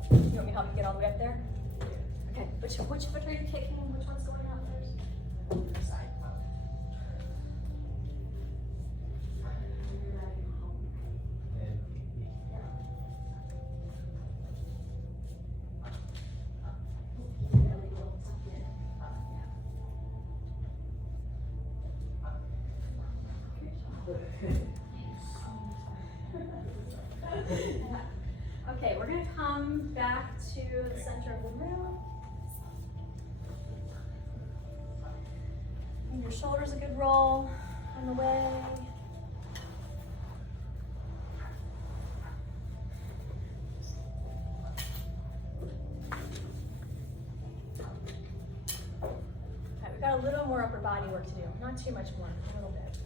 You want me to help you get all the way up there? Okay, which foot are you kicking? Which one's going out first? This side. Okay, we're going to come back to the center of the room. And your shoulders a good roll on the way. Okay, we've got a little more upper body work to do. Not too much more, a little bit.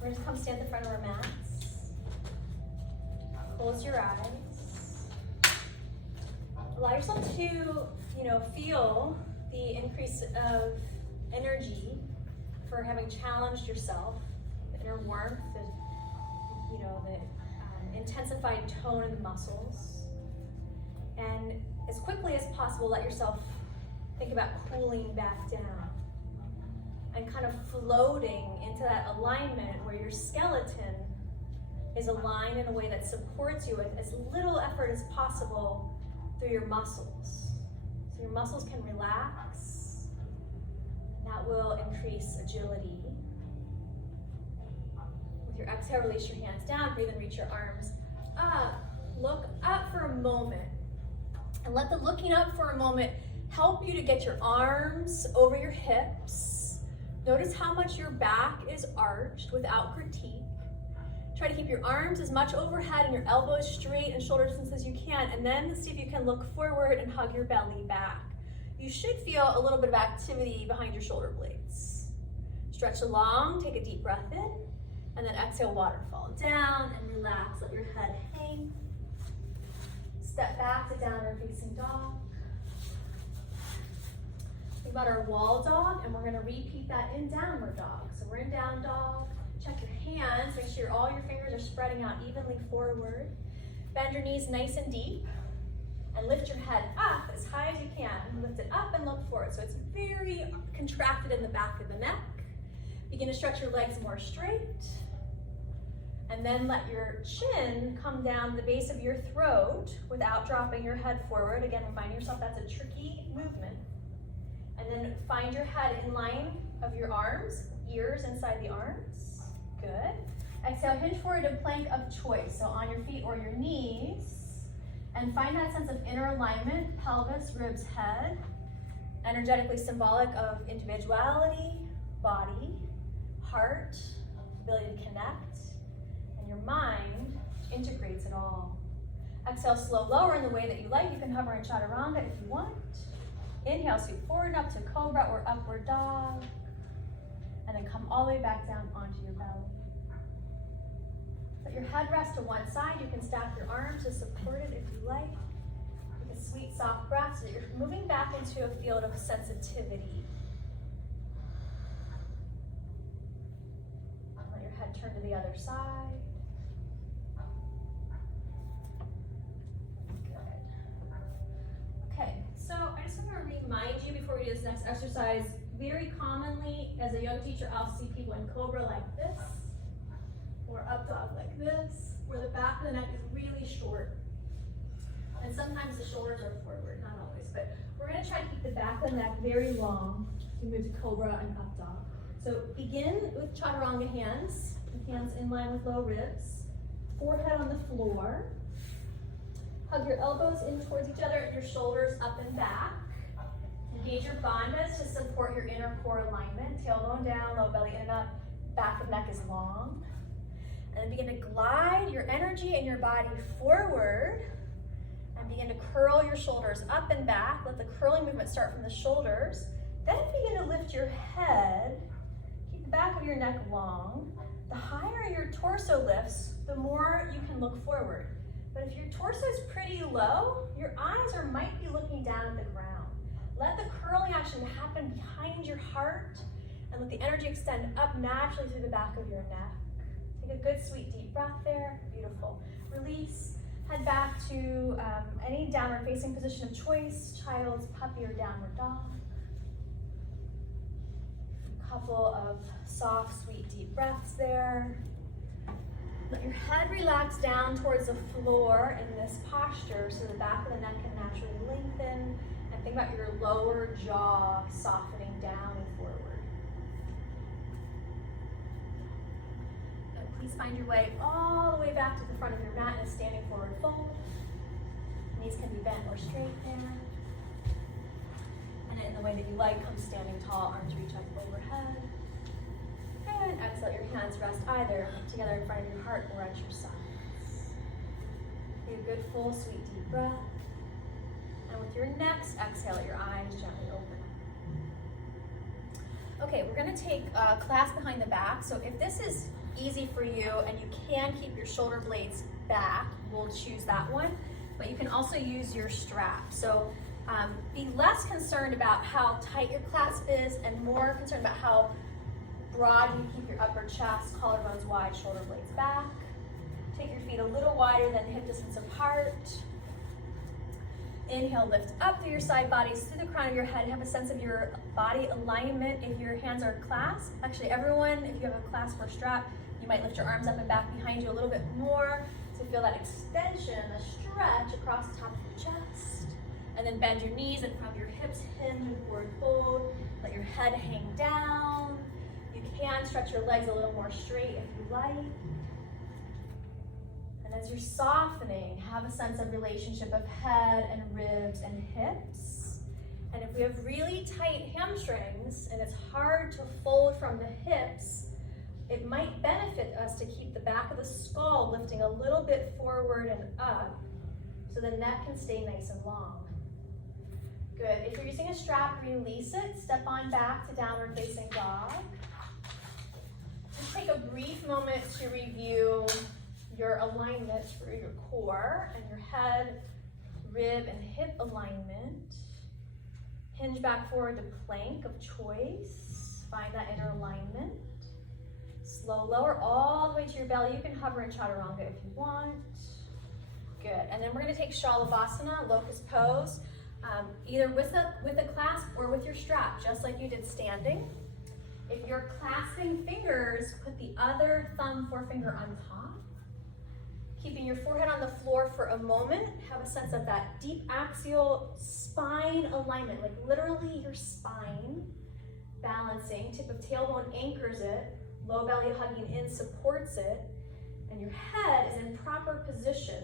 We're going to come stand at the front of our mats. Close your eyes. Allow yourself to, feel the increase of energy for having challenged yourself, the inner warmth, the intensified tone of the muscles. And as quickly as possible, let yourself think about cooling back down and kind of floating into that alignment where your skeleton is aligned in a way that supports you with as little effort as possible through your muscles. So your muscles can relax. That will increase agility. With your exhale, release your hands down, breathe and reach your arms up. Look up for a moment. And let the looking up for a moment help you to get your arms over your hips. Notice how much your back is arched without critique. Try to keep your arms as much overhead and your elbows straight and shoulder distance as you can, and then see if you can look forward and hug your belly back. You should feel a little bit of activity behind your shoulder blades. Stretch along, take a deep breath in, and then exhale, waterfall down and relax, let your head hang. Step back to downward facing dog. Think about our wall dog, and we're gonna repeat that in downward dog. So we're in down dog. Check your hands, make sure all your fingers are spreading out evenly forward. Bend your knees nice and deep, and lift your head up as high as you can. Lift it up and look forward. So it's very contracted in the back of the neck. Begin to stretch your legs more straight. And then let your chin come down the base of your throat without dropping your head forward. Again, remind yourself that's a tricky movement. And then find your head in line of your arms, ears inside the arms. Good. Exhale, hinge forward to plank of choice. So on your feet or your knees. And find that sense of inner alignment, pelvis, ribs, head. Energetically symbolic of individuality, body, heart, ability to connect, and your mind integrates it all. Exhale, slow lower in the way that you like. You can hover in chaturanga if you want. Inhale, sweep forward and up to cobra or upward dog. And then come all the way back down onto your belly. Let your head rest to one side. You can stack your arms to support it if you like. Take a sweet, soft breath so that you're moving back into a field of sensitivity. Let your head turn to the other side. Good. Okay, so I just want to remind you before we do this next exercise, very commonly as a yoga teacher, I'll see people in cobra like this, or up dog like this, where the back of the neck is really short. And sometimes the shoulders are forward, not always, but we're gonna try to keep the back of the neck very long. We move to cobra and up dog. So begin with chaturanga hands in line with low ribs, forehead on the floor. Hug your elbows in towards each other, your shoulders up and back. Engage your bandhas to support your inner core alignment. Tailbone down, low belly in and up, back of neck is long. And then begin to glide your energy and your body forward. And begin to curl your shoulders up and back. Let the curling movement start from the shoulders. Then begin to lift your head. Keep the back of your neck long. The higher your torso lifts, the more you can look forward. But if your torso is pretty low, your eyes might be looking down at the ground. Let the curling action happen behind your heart and let the energy extend up naturally through the back of your neck. Take a good, sweet, deep breath there. Beautiful. Release. Head back to any downward facing position of choice, child's puppy or downward dog. A couple of soft, sweet, deep breaths there. Let your head relax down towards the floor in this posture so the back of the neck can naturally lengthen. And think about your lower jaw softening down and forward. Good. Please find your way all the way back to the front of your mat in a standing forward fold. Knees can be bent or straight there. And in the way that you like, come standing tall, arms reach up overhead. And exhale, your hands rest either together in front of your heart or at your sides. Take a good, full, sweet, deep breath. And with your next exhale, let your eyes gently open up. Okay, we're gonna take a clasp behind the back. So if this is easy for you and you can keep your shoulder blades back, we'll choose that one. But you can also use your strap. So be less concerned about how tight your clasp is and more concerned about how broad you keep your upper chest, collarbones wide, shoulder blades back. Take your feet a little wider than hip distance apart. Inhale, lift up through your side bodies, through the crown of your head. Have a sense of your body alignment if your hands are clasped. Actually, everyone, if you have a clasp or strap, you might lift your arms up and back behind you a little bit more to feel that extension, a stretch across the top of your chest. And then bend your knees and from your hips, hinge and forward fold. Let your head hang down. You can stretch your legs a little more straight if you like. And as you're softening, have a sense of relationship of head and ribs and hips. And if we have really tight hamstrings and it's hard to fold from the hips, it might benefit us to keep the back of the skull lifting a little bit forward and up so the neck can stay nice and long. Good. If you're using a strap, release it. Step on back to downward facing dog. Just take a brief moment to review your alignment for your core and your head, rib, and hip alignment. Hinge back forward to plank of choice. Find that inner alignment. Slow lower all the way to your belly. You can hover in chaturanga if you want. Good. And then we're going to take Shalabhasana, locust pose, either with a clasp or with your strap, just like you did standing. If you're clasping fingers, put the other thumb, forefinger on top. Keeping your forehead on the floor for a moment, have a sense of that deep axial spine alignment, like literally your spine balancing. Tip of tailbone anchors it, low belly hugging in supports it, and your head is in proper position.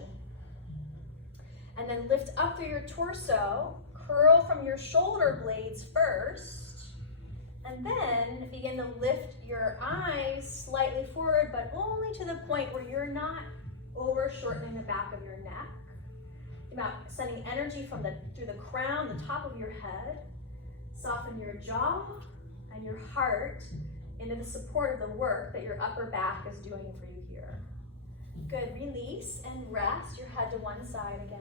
And then lift up through your torso, curl from your shoulder blades first, and then begin to lift your eyes slightly forward, but only to the point where you're not over shortening the back of your neck. About sending energy from through the crown, the top of your head. Soften your jaw and your heart into the support of the work that your upper back is doing for you here. Good. Release and rest your head to one side again.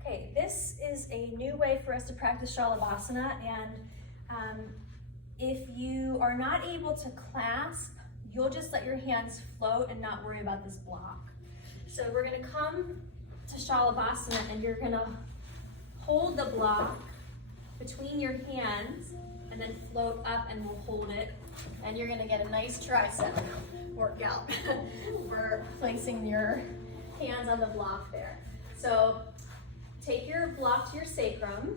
Okay, this is a new way for us to practice Shalabhasana, and if you are not able to clasp, you'll just let your hands float and not worry about this block. So we're gonna come to Shalabhasana and you're gonna hold the block between your hands and then float up and we'll hold it. And you're gonna get a nice tricep workout for placing your hands on the block there. So take your block to your sacrum.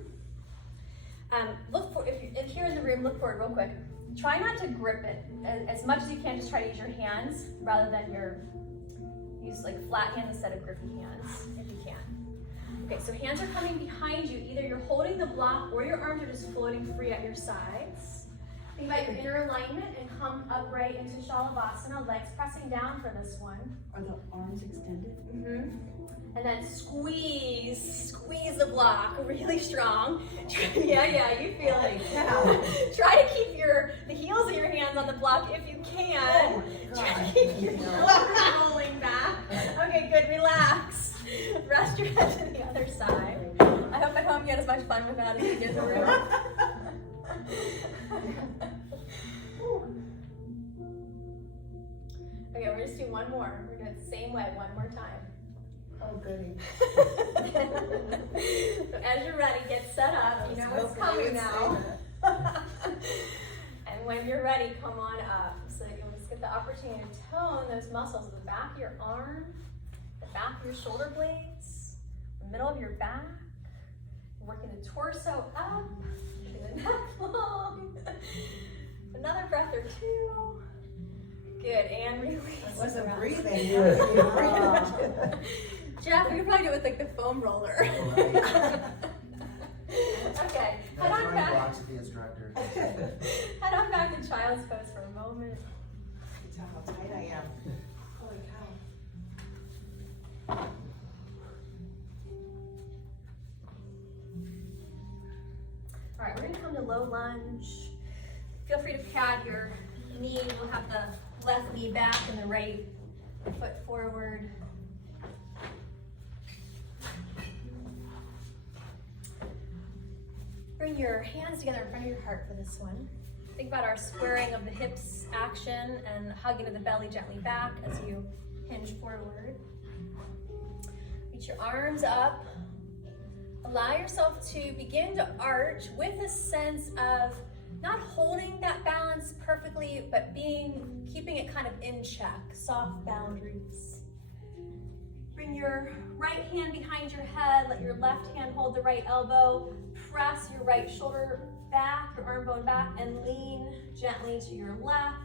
Look for, if you're in the room, look for it real quick. Try not to grip it. As much as you can, just try to use your hands rather than use like flat hands instead of grippy hands, if you can. Okay, so hands are coming behind you. Either you're holding the block or your arms are just floating free at your sides. Think about your inner alignment and come upright into Shalabhasana, legs pressing down for this one. Are the arms extended? Mm-hmm. And then squeeze the block really strong. Yeah, you feel it. Try to keep the heels of your hands on the block if you can. Try to keep your shoulders rolling back. Okay, good, relax. Rest your head to the other side. I hope at home you had as much fun with that as you did in the room. Okay, we're just doing one more. We're doing it the same way, one more time. Oh, goody. So as you're ready, get set up. You know what's coming now. And when you're ready, come on up. So that you'll just get the opportunity to tone those muscles, the back of your arm, the back of your shoulder blades, the middle of your back. Working the torso up, the neck long. Another breath or two. Good, and release. I wasn't around. breathing. Jeff, we could probably do it with like the foam roller. Okay, head on back. Blocks with the instructor. Head on back to child's pose for a moment. Tell how tight I am. Holy cow. All right, we're gonna come to low lunge. Feel free to pad your knee. We'll have the left knee back and the right foot forward. Bring your hands together in front of your heart for this one. Think about our squaring of the hips action and hugging of the belly gently back as you hinge forward. Reach your arms up. Allow yourself to begin to arch with a sense of not holding that balance perfectly, but keeping it kind of in check, soft boundaries. Bring your right hand behind your head, let your left hand hold the right elbow, press your right shoulder back, your arm bone back, and lean gently to your left.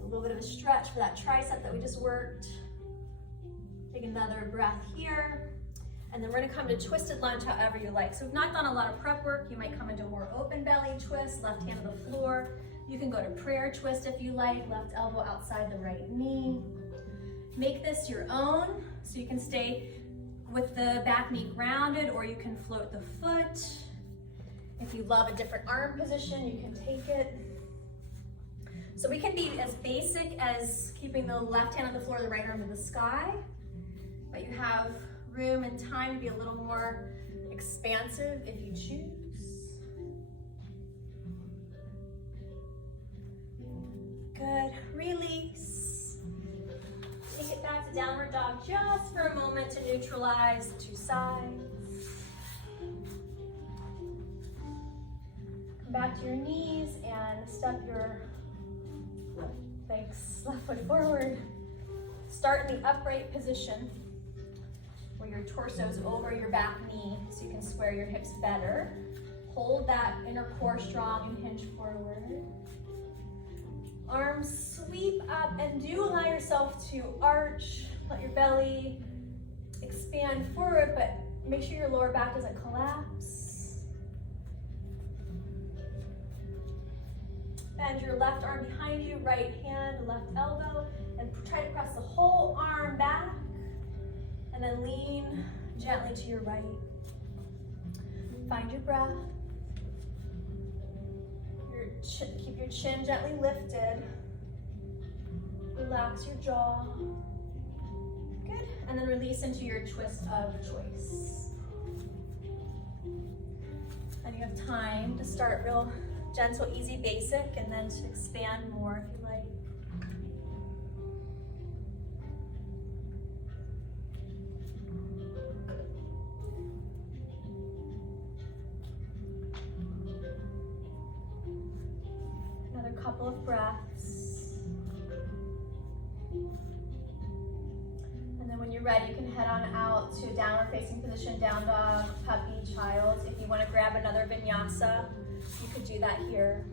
A little bit of a stretch for that tricep that we just worked. Take another breath here. And then we're gonna come to twisted lunge however you like. So we've not done a lot of prep work. You might come into a more open belly twist, left hand on the floor. You can go to prayer twist if you like, left elbow outside the right knee. Make this your own, so you can stay with the back knee grounded or you can float the foot. If you love a different arm position, you can take it. So we can be as basic as keeping the left hand on the floor, the right arm to the sky, but you have room and time to be a little more expansive if you choose. Good, release. Take it back to downward dog just for a moment to neutralize the two sides. Come back to your knees and step your left foot forward. Start in the upright position, where your torso is over your back knee so you can square your hips better. Hold that inner core strong and hinge forward. Arms sweep up and do allow yourself to arch. Let your belly expand forward, but make sure your lower back doesn't collapse. Bend your left arm behind you, right hand, left elbow, and try to press the whole arm back. And then lean gently to your right. Find your breath. Keep your chin gently lifted. Relax your jaw. Good. And then release into your twist of choice. And you have time to start real gentle, easy, basic, and then to expand more if you like. couple of breaths. And then when you're ready, you can head on out to downward facing position, down dog, puppy, child. If you want to grab another vinyasa, you could do that here.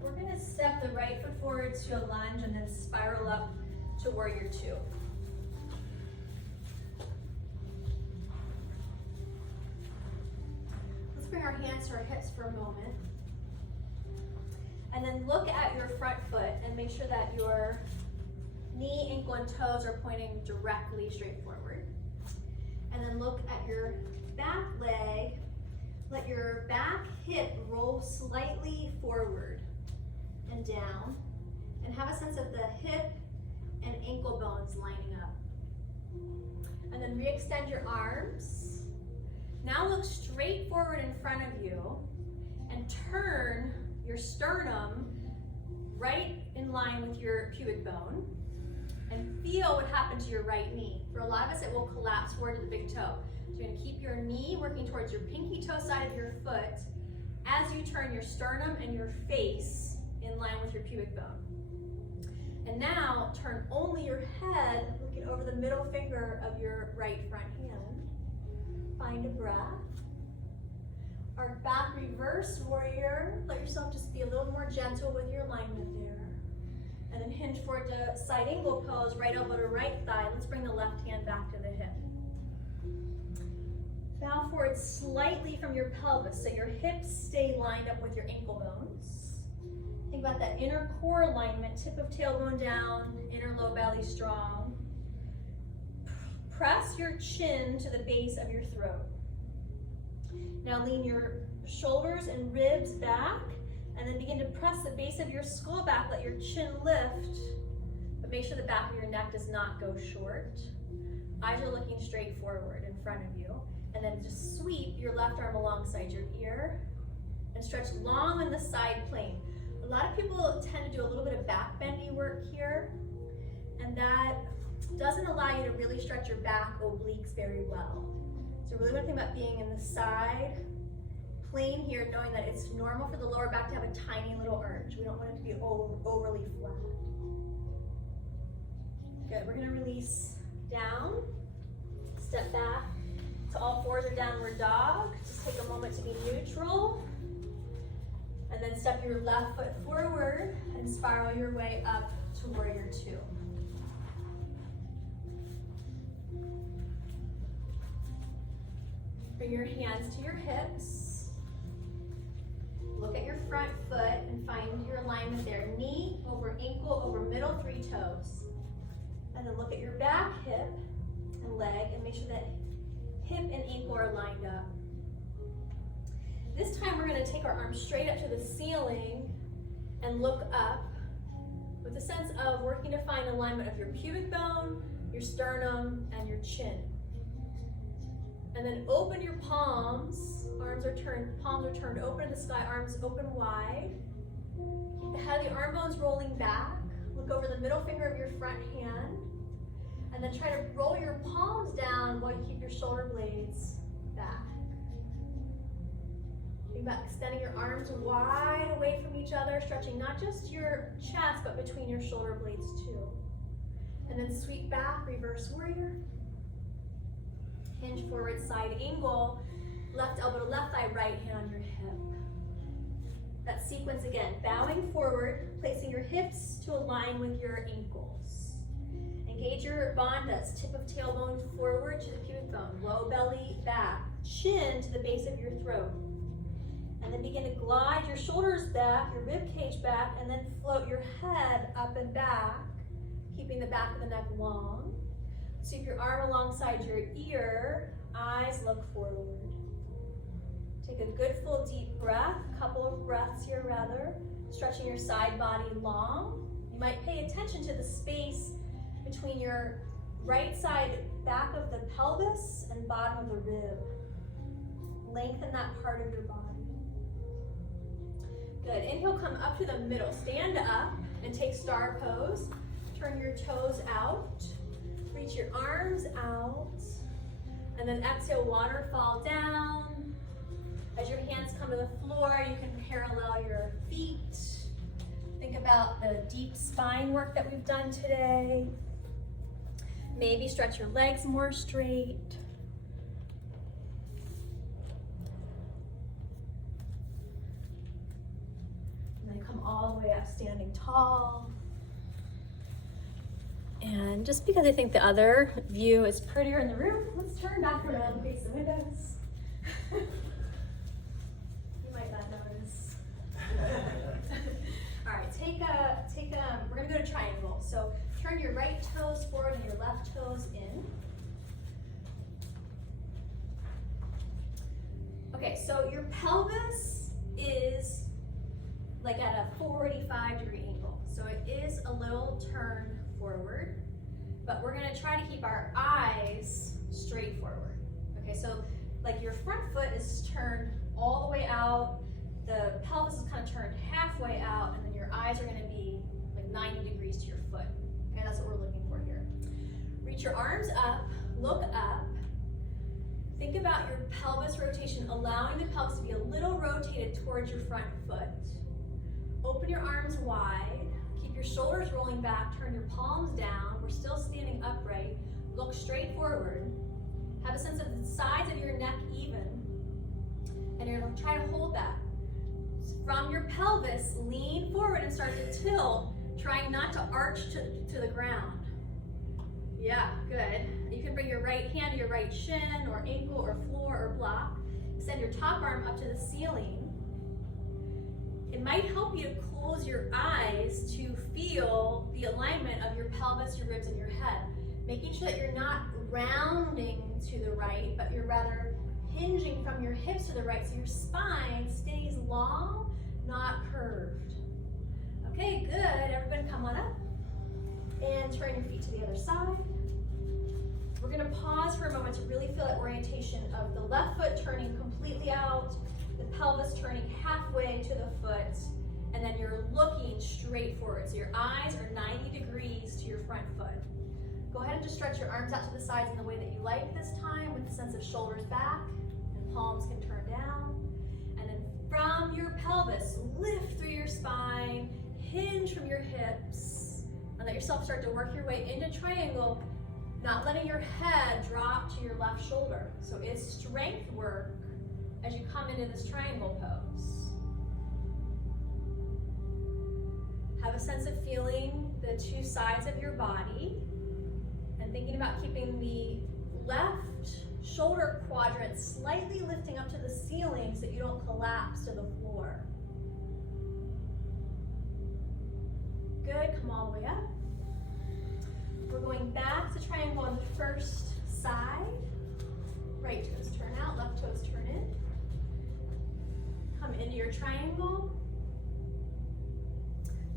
We're going to step the right foot forward to a lunge and then spiral up to warrior two. Let's bring our hands to our hips for a moment. And then look at your front foot and make sure that your knee, ankle, and toes are pointing directly straight forward. And then look at your back leg. Let your back hip roll slightly forward and down, and have a sense of the hip and ankle bones lining up. And then re-extend your arms. Now look straight forward in front of you and turn your sternum right in line with your pubic bone, and feel what happened to your right knee. For a lot of us, it will collapse forward to the big toe. So you're going to keep your knee working towards your pinky toe side of your foot as you turn your sternum and your face in line with your pubic bone. And now turn only your head, looking over the middle finger of your right front hand. Find a breath. Arc back, reverse warrior. Let yourself just be a little more gentle with your alignment there. And then hinge forward to side angle pose, right elbow to right thigh. Let's bring the left hand back to the hip. Bow forward slightly from your pelvis so your hips stay lined up with your ankle bones. Think about that inner core alignment, tip of tailbone down, inner low belly strong. Press your chin to the base of your throat. Now lean your shoulders and ribs back, and then begin to press the base of your skull back. Let your chin lift, but make sure the back of your neck does not go short. Eyes are looking straight forward in front of you. And then just sweep your left arm alongside your ear and stretch long on the side plane. A lot of people tend to do a little bit of back bendy work here, and that doesn't allow you to really stretch your back obliques very well. So really want to think about being in the side plane here, knowing that it's normal for the lower back to have a tiny little arch. We don't want it to be overly flat. Good, we're going to release down, step back to all fours or downward dog. Just take a moment to be neutral. And then step your left foot forward and spiral your way up to warrior two. Bring your hands to your hips. Look at your front foot and find your alignment there. Knee over ankle over middle, 3 toes. And then look at your back hip and leg and make sure that hip and ankle are lined up. This time we're going to take our arms straight up to the ceiling and look up with a sense of working to find alignment of your pubic bone, your sternum, and your chin. And then open your palms. Palms are turned open to the sky, arms open wide. Keep the head of the arm bones rolling back. Look over the middle finger of your front hand. And then try to roll your palms down while you keep your shoulder blades back. Think about extending your arms wide away from each other, stretching not just your chest, but between your shoulder blades too. And then sweep back, reverse warrior. Hinge forward, side angle, left elbow to left thigh, right hand on your hip. That sequence again, bowing forward, placing your hips to align with your ankles. Engage your bandhas, tip of tailbone forward to the pubic bone, low belly back, chin to the base of your throat. And then begin to glide your shoulders back, your rib cage back, and then float your head up and back, keeping the back of the neck long. Sweep your arm alongside your ear, eyes look forward. Take a good full deep breath, couple of breaths here rather, stretching your side body long. You might pay attention to the space between your right side back of the pelvis and bottom of the rib. Lengthen that part of your body. Good. Inhale, come up to the middle. Stand up and take star pose. Turn your toes out. Reach your arms out. And then exhale, waterfall down. As your hands come to the floor, you can parallel your feet. Think about the deep spine work that we've done today. Maybe stretch your legs more straight. And then come all the way up, standing tall. And just because I think the other view is prettier in the room, let's turn back around and face the windows. You might not notice. All right, we're gonna go to triangle. So turn your right toes forward and your left toes in. Okay, so your pelvis is like at a 45-degree angle. So it is a little turned forward, but we're gonna try to keep our eyes straight forward. Okay, so like your front foot is turned all the way out, the pelvis is kind of turned halfway out, and then your eyes are gonna be like 90 degrees to your foot. Okay, that's what we're looking for here. Reach your arms up, look up. Think about your pelvis rotation, allowing the pelvis to be a little rotated towards your front foot. Open your arms wide. Keep your shoulders rolling back. Turn your palms down. We're still standing upright. Look straight forward. Have a sense of the sides of your neck even. And you're going to try to hold that. From your pelvis, lean forward and start to tilt, trying not to arch to the ground. Yeah, good. You can bring your right hand to your right shin or ankle or floor or block. Extend your top arm up to the ceiling. It might help you to close your eyes to feel the alignment of your pelvis, your ribs, and your head. Making sure that you're not rounding to the right, but you're rather hinging from your hips to the right so your spine stays long, not curved. Okay, good. Everybody come on up. And turn your feet to the other side. We're gonna pause for a moment to really feel that orientation of the left foot turning completely out, the pelvis turning halfway to the foot, and then you're looking straight forward. So your eyes are 90 degrees to your front foot. Go ahead and just stretch your arms out to the sides in the way that you like this time, with the sense of shoulders back and palms can turn down. And then from your pelvis, lift through your spine, hinge from your hips, and let yourself start to work your way into triangle, not letting your head drop to your left shoulder. So it's strength work as you come into this triangle pose. Have a sense of feeling the two sides of your body and thinking about keeping the left shoulder quadrant slightly lifting up to the ceiling so that you don't collapse to the floor. Good, come all the way up. We're going back to triangle on the first side. Right toes turn out, left toes turn in. Come into your triangle.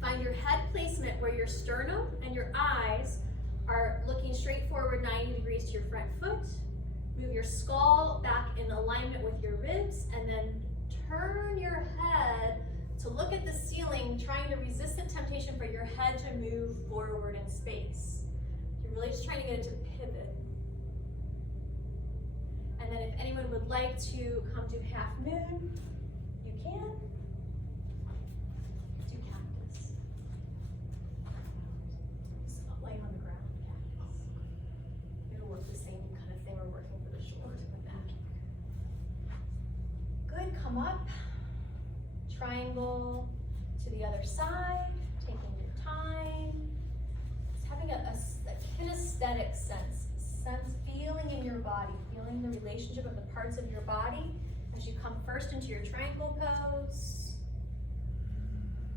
Find your head placement where your sternum and your eyes are looking straight forward 90 degrees to your front foot. Move your skull back in alignment with your ribs, and then turn your head to look at the ceiling, trying to resist the temptation for your head to move forward in space. You're really just trying to get it to pivot. And then if anyone would like to come to half moon, you can. Do cactus. Just lay on the ground, cactus. It'll work the same kind of thing we're working for the shoulders and the back. Good, come up. Triangle to the other side, taking your time. Just having a kinesthetic sense, feeling in your body, feeling the relationship of the parts of your body as you come first into your triangle pose.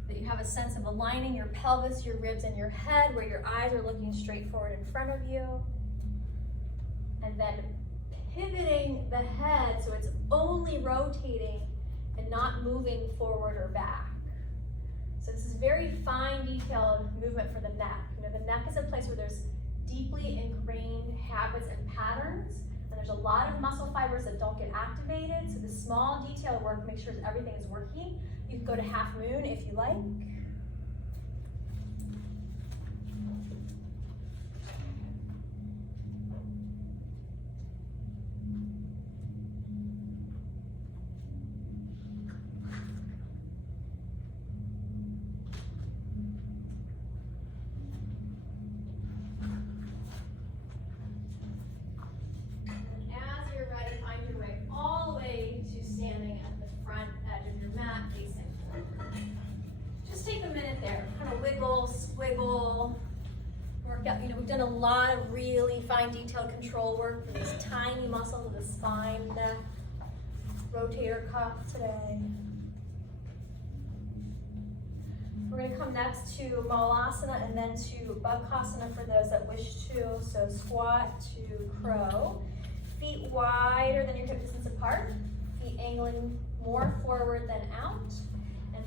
That you have a sense of aligning your pelvis, your ribs, and your head where your eyes are looking straight forward in front of you. And then pivoting the head so it's only rotating and not moving forward or back. So this is very fine, detailed movement for the neck. You know, the neck is a place where there's deeply ingrained habits and patterns, and there's a lot of muscle fibers that don't get activated, so the small detail work makes sure that everything is working. You can go to half moon if you like. Squiggle, work out. We've done a lot of really fine detailed control work for these tiny muscles of the spine, neck, rotator cuff today. We're going to come next to Malasana and then to Bakasana for those that wish to. So squat to crow. Feet wider than your hip distance apart. Feet angling more forward than out.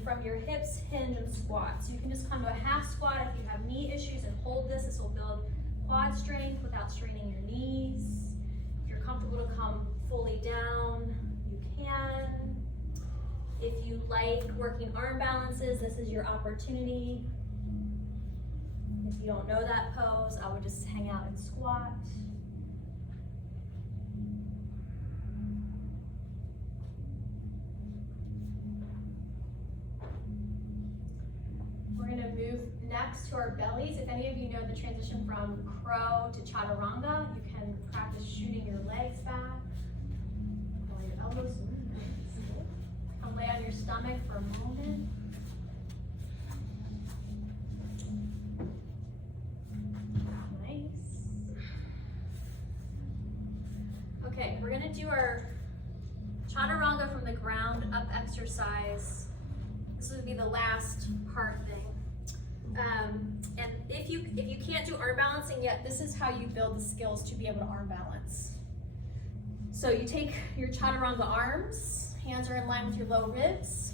From your hips, hinge and squat. So you can just come to a half squat if you have knee issues and hold this. This will build quad strength without straining your knees. If you're comfortable to come fully down, you can. If you like working arm balances, this is your opportunity. If you don't know that pose, I would just hang out and squat. We're going to move next to our bellies. If any of you know the transition from crow to chaturanga, you can practice shooting your legs back while your elbows move. Come lay on your stomach for a moment. Nice. Okay, we're going to do our chaturanga from the ground up exercise. This would be the last hard thing. And if you can't do arm balancing yet, this is how you build the skills to be able to arm balance. So you take your chaturanga arms, hands are in line with your low ribs.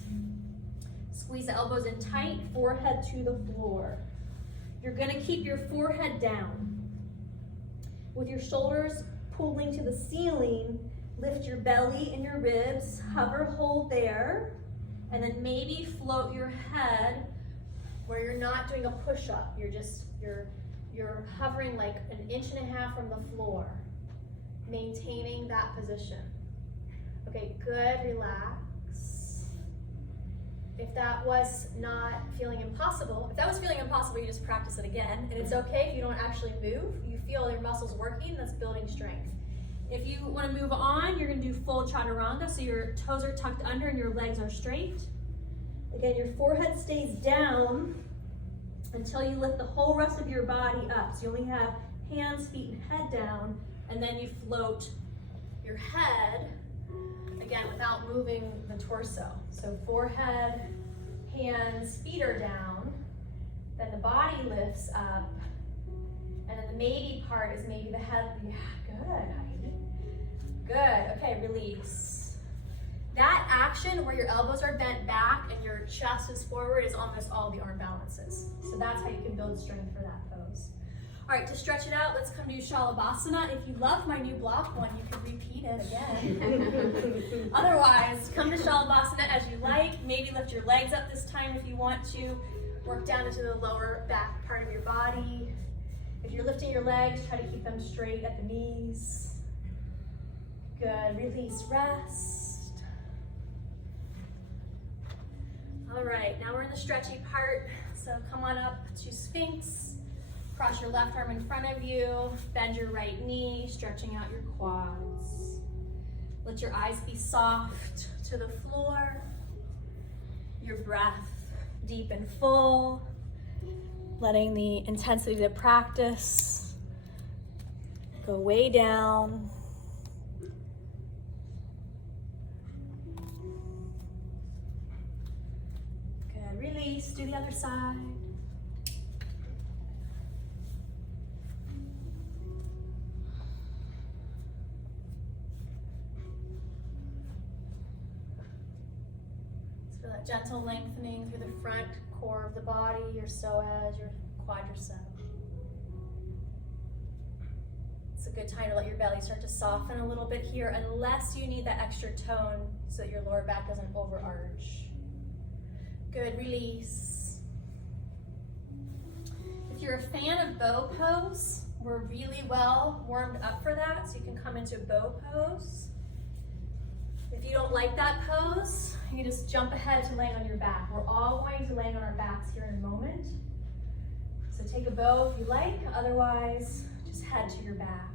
Squeeze the elbows in tight, forehead to the floor. You're going to keep your forehead down. With your shoulders pulling to the ceiling, lift your belly and your ribs, hover, hold there, and then maybe float your head where you're not doing a push-up. You're hovering like 1.5 inches from the floor, maintaining that position. Okay, good, relax. If that was not feeling impossible, you just practice it again, and it's okay if you don't actually move. You feel your muscles working, that's building strength. If you want to move on, you're going to do full chaturanga, so your toes are tucked under and your legs are straight. Again, your forehead stays down until you lift the whole rest of your body up. So you only have hands, feet, and head down, and then you float your head, again, without moving the torso. So forehead, hands, feet are down, then the body lifts up, and then the maybe part is maybe the head. Yeah, good. Good, okay, release. That action where your elbows are bent back and your chest is forward is almost all the arm balances. So that's how you can build strength for that pose. All right, to stretch it out, let's come to Shalabhasana. If you love my new block one, you can repeat it again. Otherwise, come to Shalabhasana as you like. Maybe lift your legs up this time if you want to. Work down into the lower back part of your body. If you're lifting your legs, try to keep them straight at the knees. Good, release, rest. All right, now we're in the stretchy part. So come on up to Sphinx. Cross your left arm in front of you. Bend your right knee, stretching out your quads. Let your eyes be soft to the floor. Your breath deep and full. Letting the intensity of the practice go way down. Good, release, do the other side. So that gentle lengthening through the front core of the body, your psoas, your quadriceps. a good time to let your belly start to soften a little bit here, unless you need that extra tone so that your lower back doesn't overarch. Good, release. If you're a fan of bow pose, we're really well warmed up for that, so you can come into bow pose. If you don't like that pose, you can just jump ahead to laying on your back. We're all going to laying on our backs here in a moment. So take a bow if you like, otherwise just head to your back.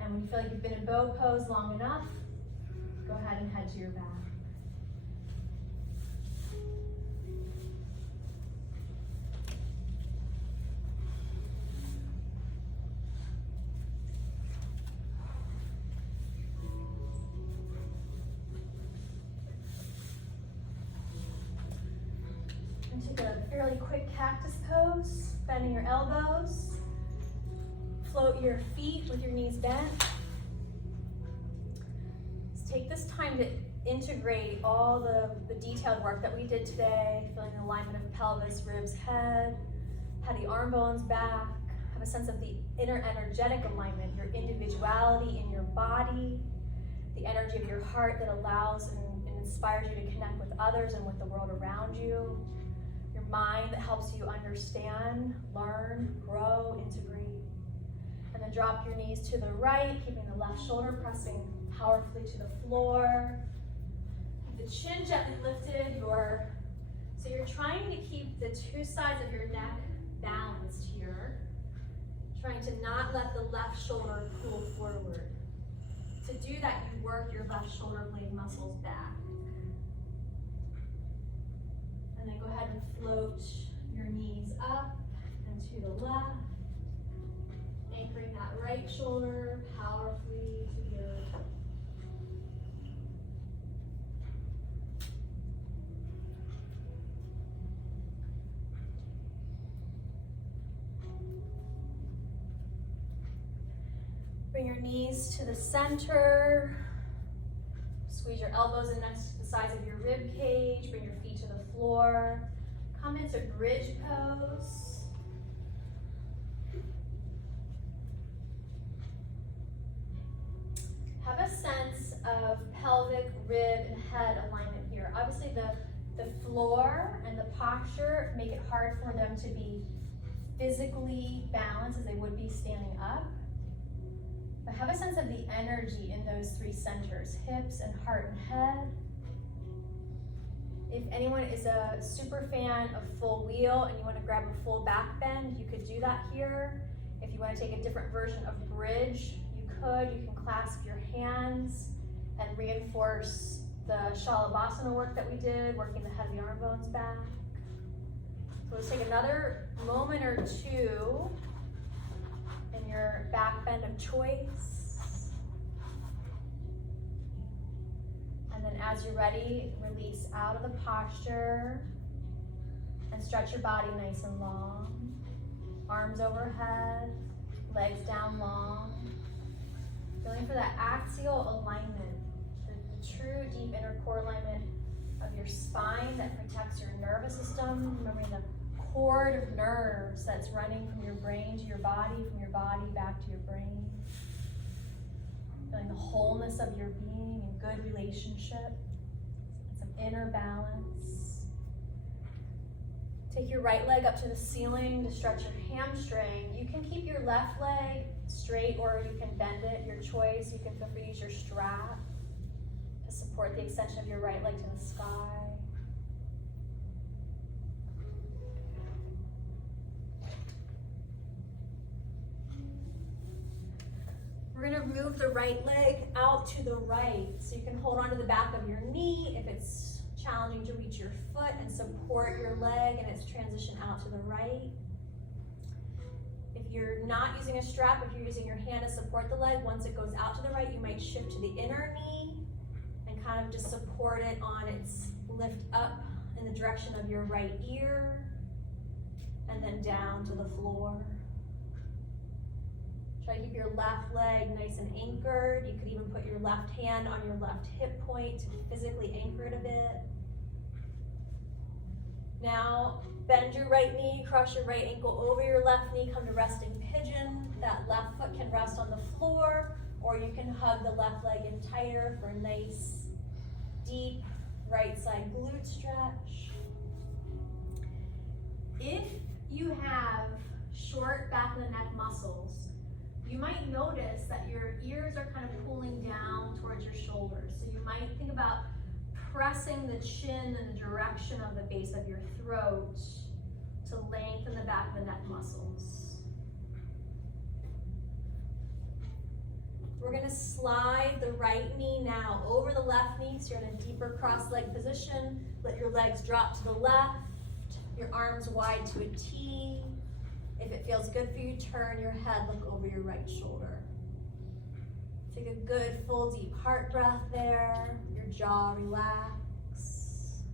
And when you feel like you've been in bow pose long enough, go ahead and head to your back. And take a fairly quick cactus pose, bending your elbows. Float your feet with your knees bent. Let's take this time to integrate all the detailed work that we did today, feeling the alignment of pelvis, ribs, head, have the arm bones back, have a sense of the inner energetic alignment, your individuality in your body, the energy of your heart that allows and inspires you to connect with others and with the world around you, your mind that helps you understand, learn, grow, integrate. And then drop your knees to the right, keeping the left shoulder pressing powerfully to the floor. Keep the chin gently lifted. So you're trying to keep the two sides of your neck balanced here. Trying to not let the left shoulder pull forward. To do that, you work your left shoulder blade muscles back. And then go ahead and float your knees up and to the left. Anchoring that right shoulder powerfully to the earth. Bring your knees to the center. Squeeze your elbows in next to the sides of your rib cage. Bring your feet to the floor. Come into bridge pose. Have a sense of pelvic, rib, and head alignment here. Obviously the floor and the posture make it hard for them to be physically balanced as they would be standing up. But have a sense of the energy in those three centers, hips and heart and head. If anyone is a super fan of full wheel and you want to grab a full back bend, you could do that here. If you want to take a different version of bridge, you can clasp your hands and reinforce the Shalabhasana work that we did, working the head of the arm bones back. So let's take another moment or two in your back bend of choice. And then as you're ready, release out of the posture and stretch your body nice and long. Arms overhead, legs down long. Feeling for that axial alignment, the true deep inner core alignment of your spine that protects your nervous system. Remembering the cord of nerves that's running from your brain to your body, from your body back to your brain. Feeling the wholeness of your being and good relationship, some inner balance. Take your right leg up to the ceiling to stretch your hamstring. You can keep your left leg straight or you can bend it, your choice. You can feel free to use your strap to support the extension of your right leg to the sky. We're gonna move the right leg out to the right. So you can hold onto the back of your knee if it's challenging to reach your foot and support your leg and its transition out to the right. If you're not using a strap, if you're using your hand to support the leg, once it goes out to the right, you might shift to the inner knee and kind of just support it on its lift up in the direction of your right ear and then down to the floor. Try to keep your left leg nice and anchored. You could even put your left hand on your left hip point to physically anchor it a bit. Now, bend your right knee, cross your right ankle over your left knee, come to resting pigeon. That left foot can rest on the floor, or you can hug the left leg in tighter for a nice, deep right side glute stretch. If you have short back of the neck muscles, you might notice that your ears are kind of pulling down towards your shoulders. So you might think about pressing the chin in the direction of the base of your throat to lengthen the back of the neck muscles. We're gonna slide the right knee now over the left knee, so you're in a deeper cross-leg position. Let your legs drop to the left, your arms wide to a T. If it feels good for you, turn your head, look over your right shoulder. Take a good full deep heart breath there, your jaw relax.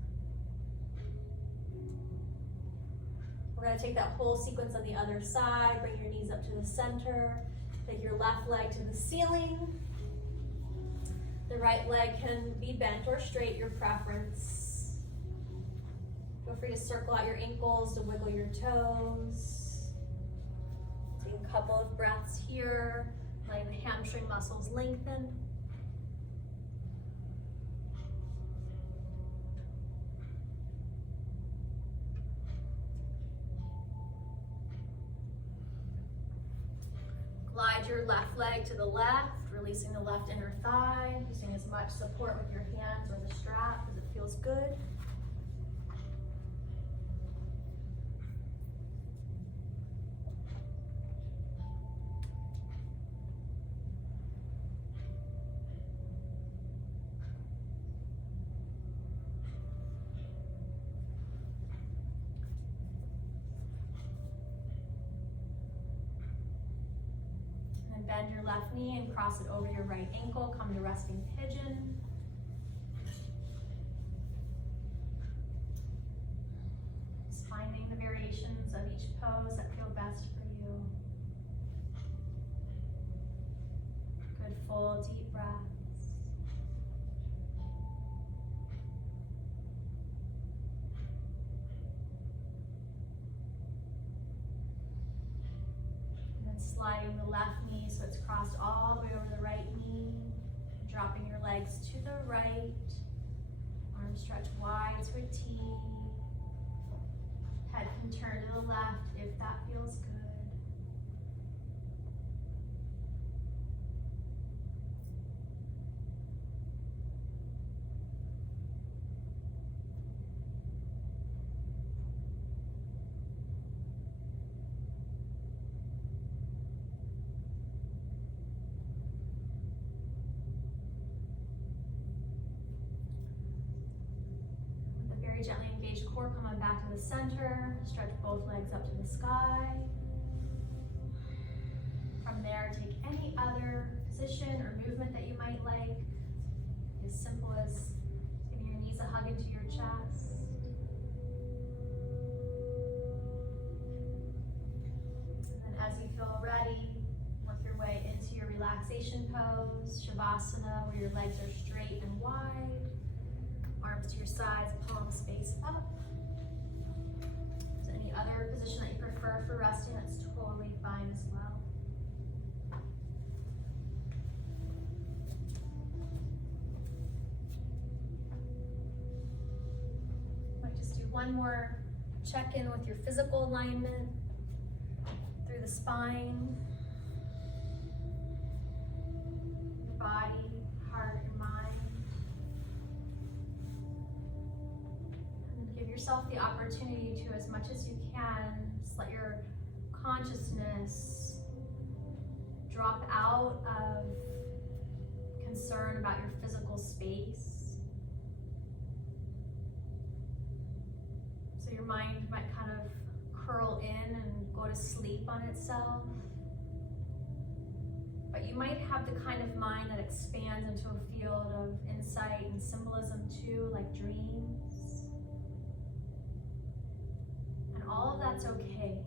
We're gonna take that whole sequence on the other side, bring your knees up to the center, take your left leg to the ceiling. The right leg can be bent or straight, your preference. Feel free to circle out your ankles, to wiggle your toes. Take a couple of breaths here, letting the hamstring muscles lengthen. Glide your left leg to the left, releasing the left inner thigh, using as much support with your hands or the strap as it feels good. Bend your left knee and cross it over your right ankle. Come to resting pigeon. Just finding the variations of each pose that feel best for you. Good full deep breaths. Sliding the left knee so it's crossed all the way over the right knee. Dropping your legs to the right. Arms stretch wide to a T. Head can turn to the left if that feels good. Gently engage core, coming back to the center. Stretch both legs up to the sky. From there, take any other position or movement that you might like. As simple as giving your knees a hug into your chest. And then as you feel ready, work your way into your relaxation pose, Shavasana, where your legs are straight and wide. Arms to your sides, palms face up. If there's any other position that you prefer for resting, that's totally fine as well. Might just do one more check-in with your physical alignment through the spine, your body, heart, your mind. Give yourself the opportunity to, as much as you can, just let your consciousness drop out of concern about your physical space. So your mind might kind of curl in and go to sleep on itself. But you might have the kind of mind that expands into a field of insight and symbolism too, like dreams. All of that's okay.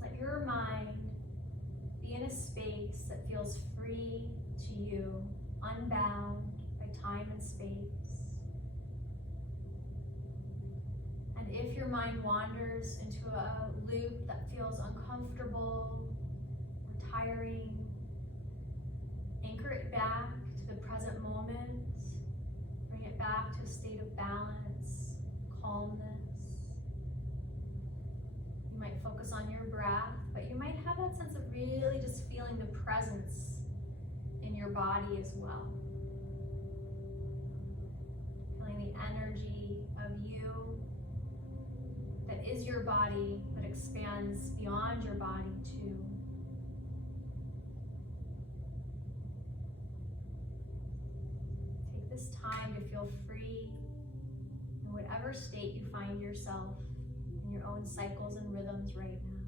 Let your mind be in a space that feels free to you, unbound by time and space. if your mind wanders into a loop that feels uncomfortable or tiring, anchor it back to the present moment. Bring it back to a state of balance, calmness. You might focus on your breath, but you might have that sense of really just feeling the presence in your body as well. Feeling the energy of you that is your body, but expands beyond your body too. Take this time to feel free in whatever state you find yourself in your own cycles and rhythms right now.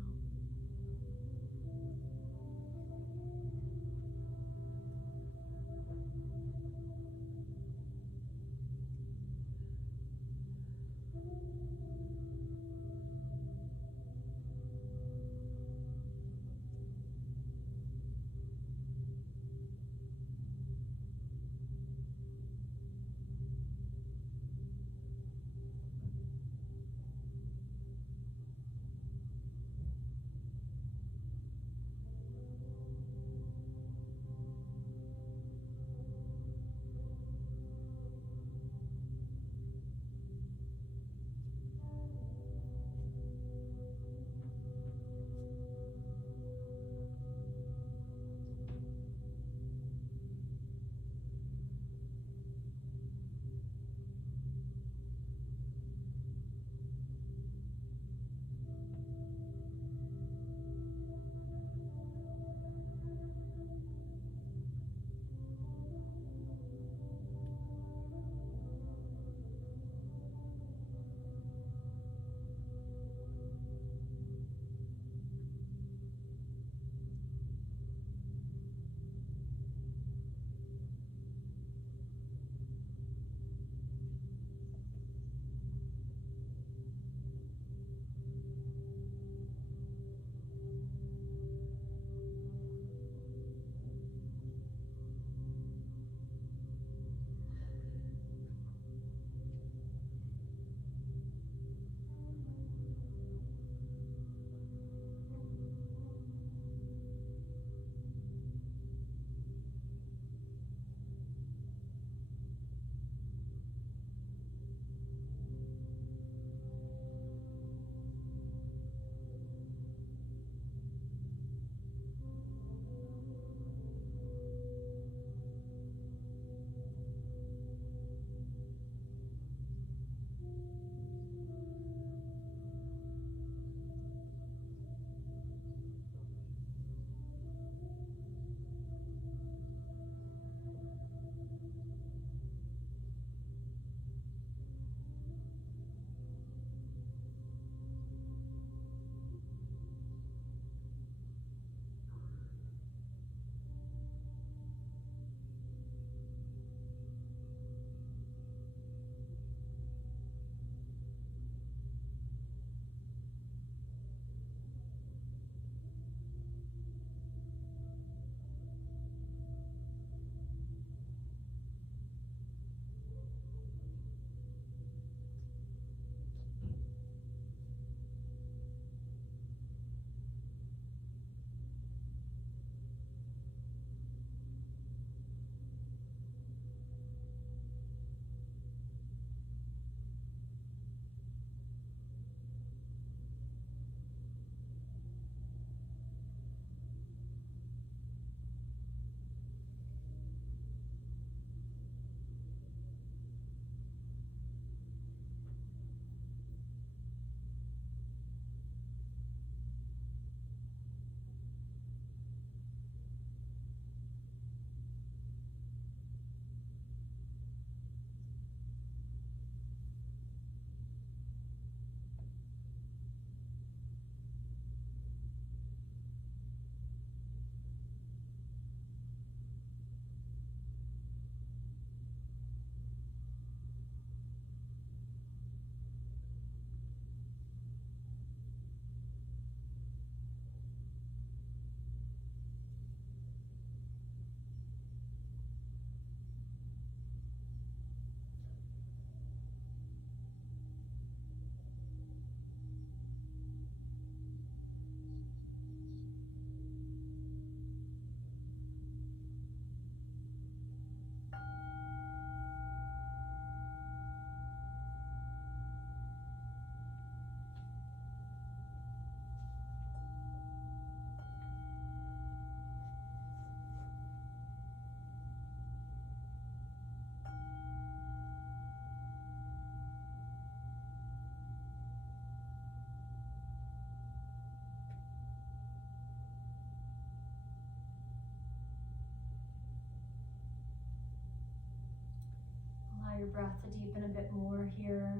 your breath to deepen a bit more here.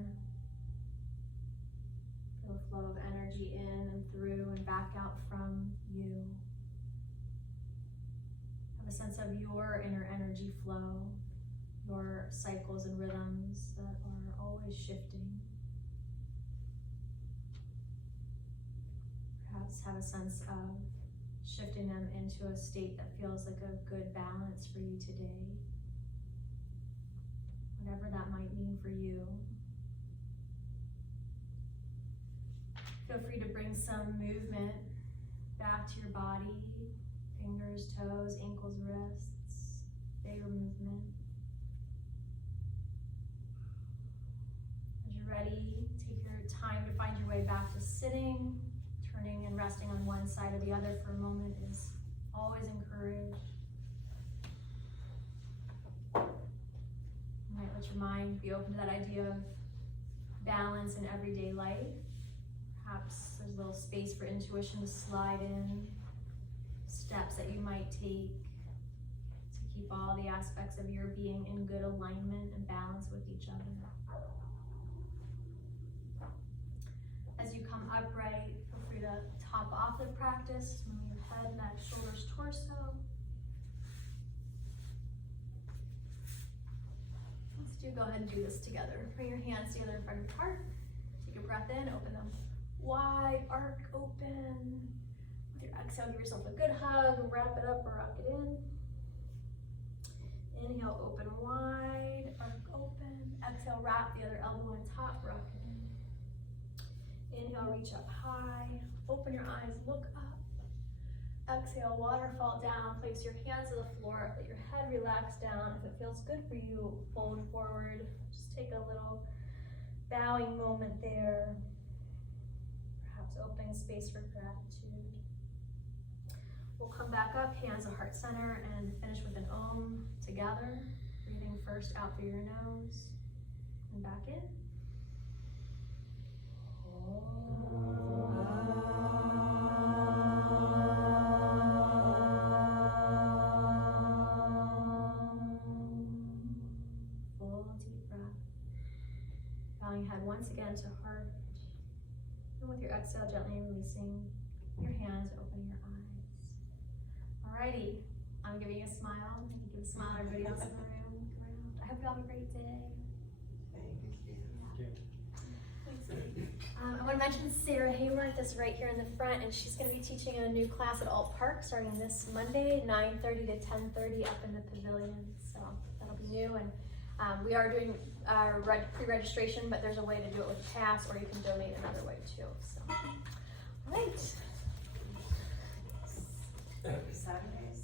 Feel the flow of energy in and through and back out from you. Have a sense of your inner energy flow, your cycles and rhythms that are always shifting. Perhaps have a sense of shifting them into a state that feels like a good balance for you today. Whatever that might mean for you. Feel free to bring some movement back to your body, fingers, toes, ankles, wrists, bigger movement. As you're ready, take your time to find your way back to sitting. Turning and resting on one side or the other for a moment is always encouraged. You might let your mind be open to that idea of balance in everyday life. Perhaps there's a little space for intuition to slide in, steps that you might take to keep all the aspects of your being in good alignment and balance with each other. As you come upright, feel free to top off the practice, move your head, neck, shoulders, torso. Let's go ahead and do this together. Bring your hands together in front of your heart. Take a breath in, open them wide, arc open. With your exhale, give yourself a good hug, wrap it up or rock it in. Inhale, open wide, arc open. Exhale, wrap the other elbow on top, rock it in. Inhale, reach up high, open your eyes, look up. Exhale, waterfall down, place your hands to the floor, let your head relax down. If it feels good for you, fold forward. Just take a little bowing moment there. Perhaps opening space for gratitude. We'll come back up, hands to heart center, and finish with an Om together. Breathing first out through your nose and back in. Full deep breath. Bowing your head once again to heart. And with your exhale, gently releasing your hands, opening your eyes. Alrighty, I'm giving you a smile. You give a smile to everybody else in the room. I hope you all have a great day. I want to mention Sarah Hayworth is right here in the front, and she's going to be teaching in a new class at Alt Park starting this Monday, 9:30 to 10:30 up in the pavilion. So that'll be new, and we are doing pre-registration, but there's a way to do it with a pass, or you can donate another way too. So, all right. Saturdays.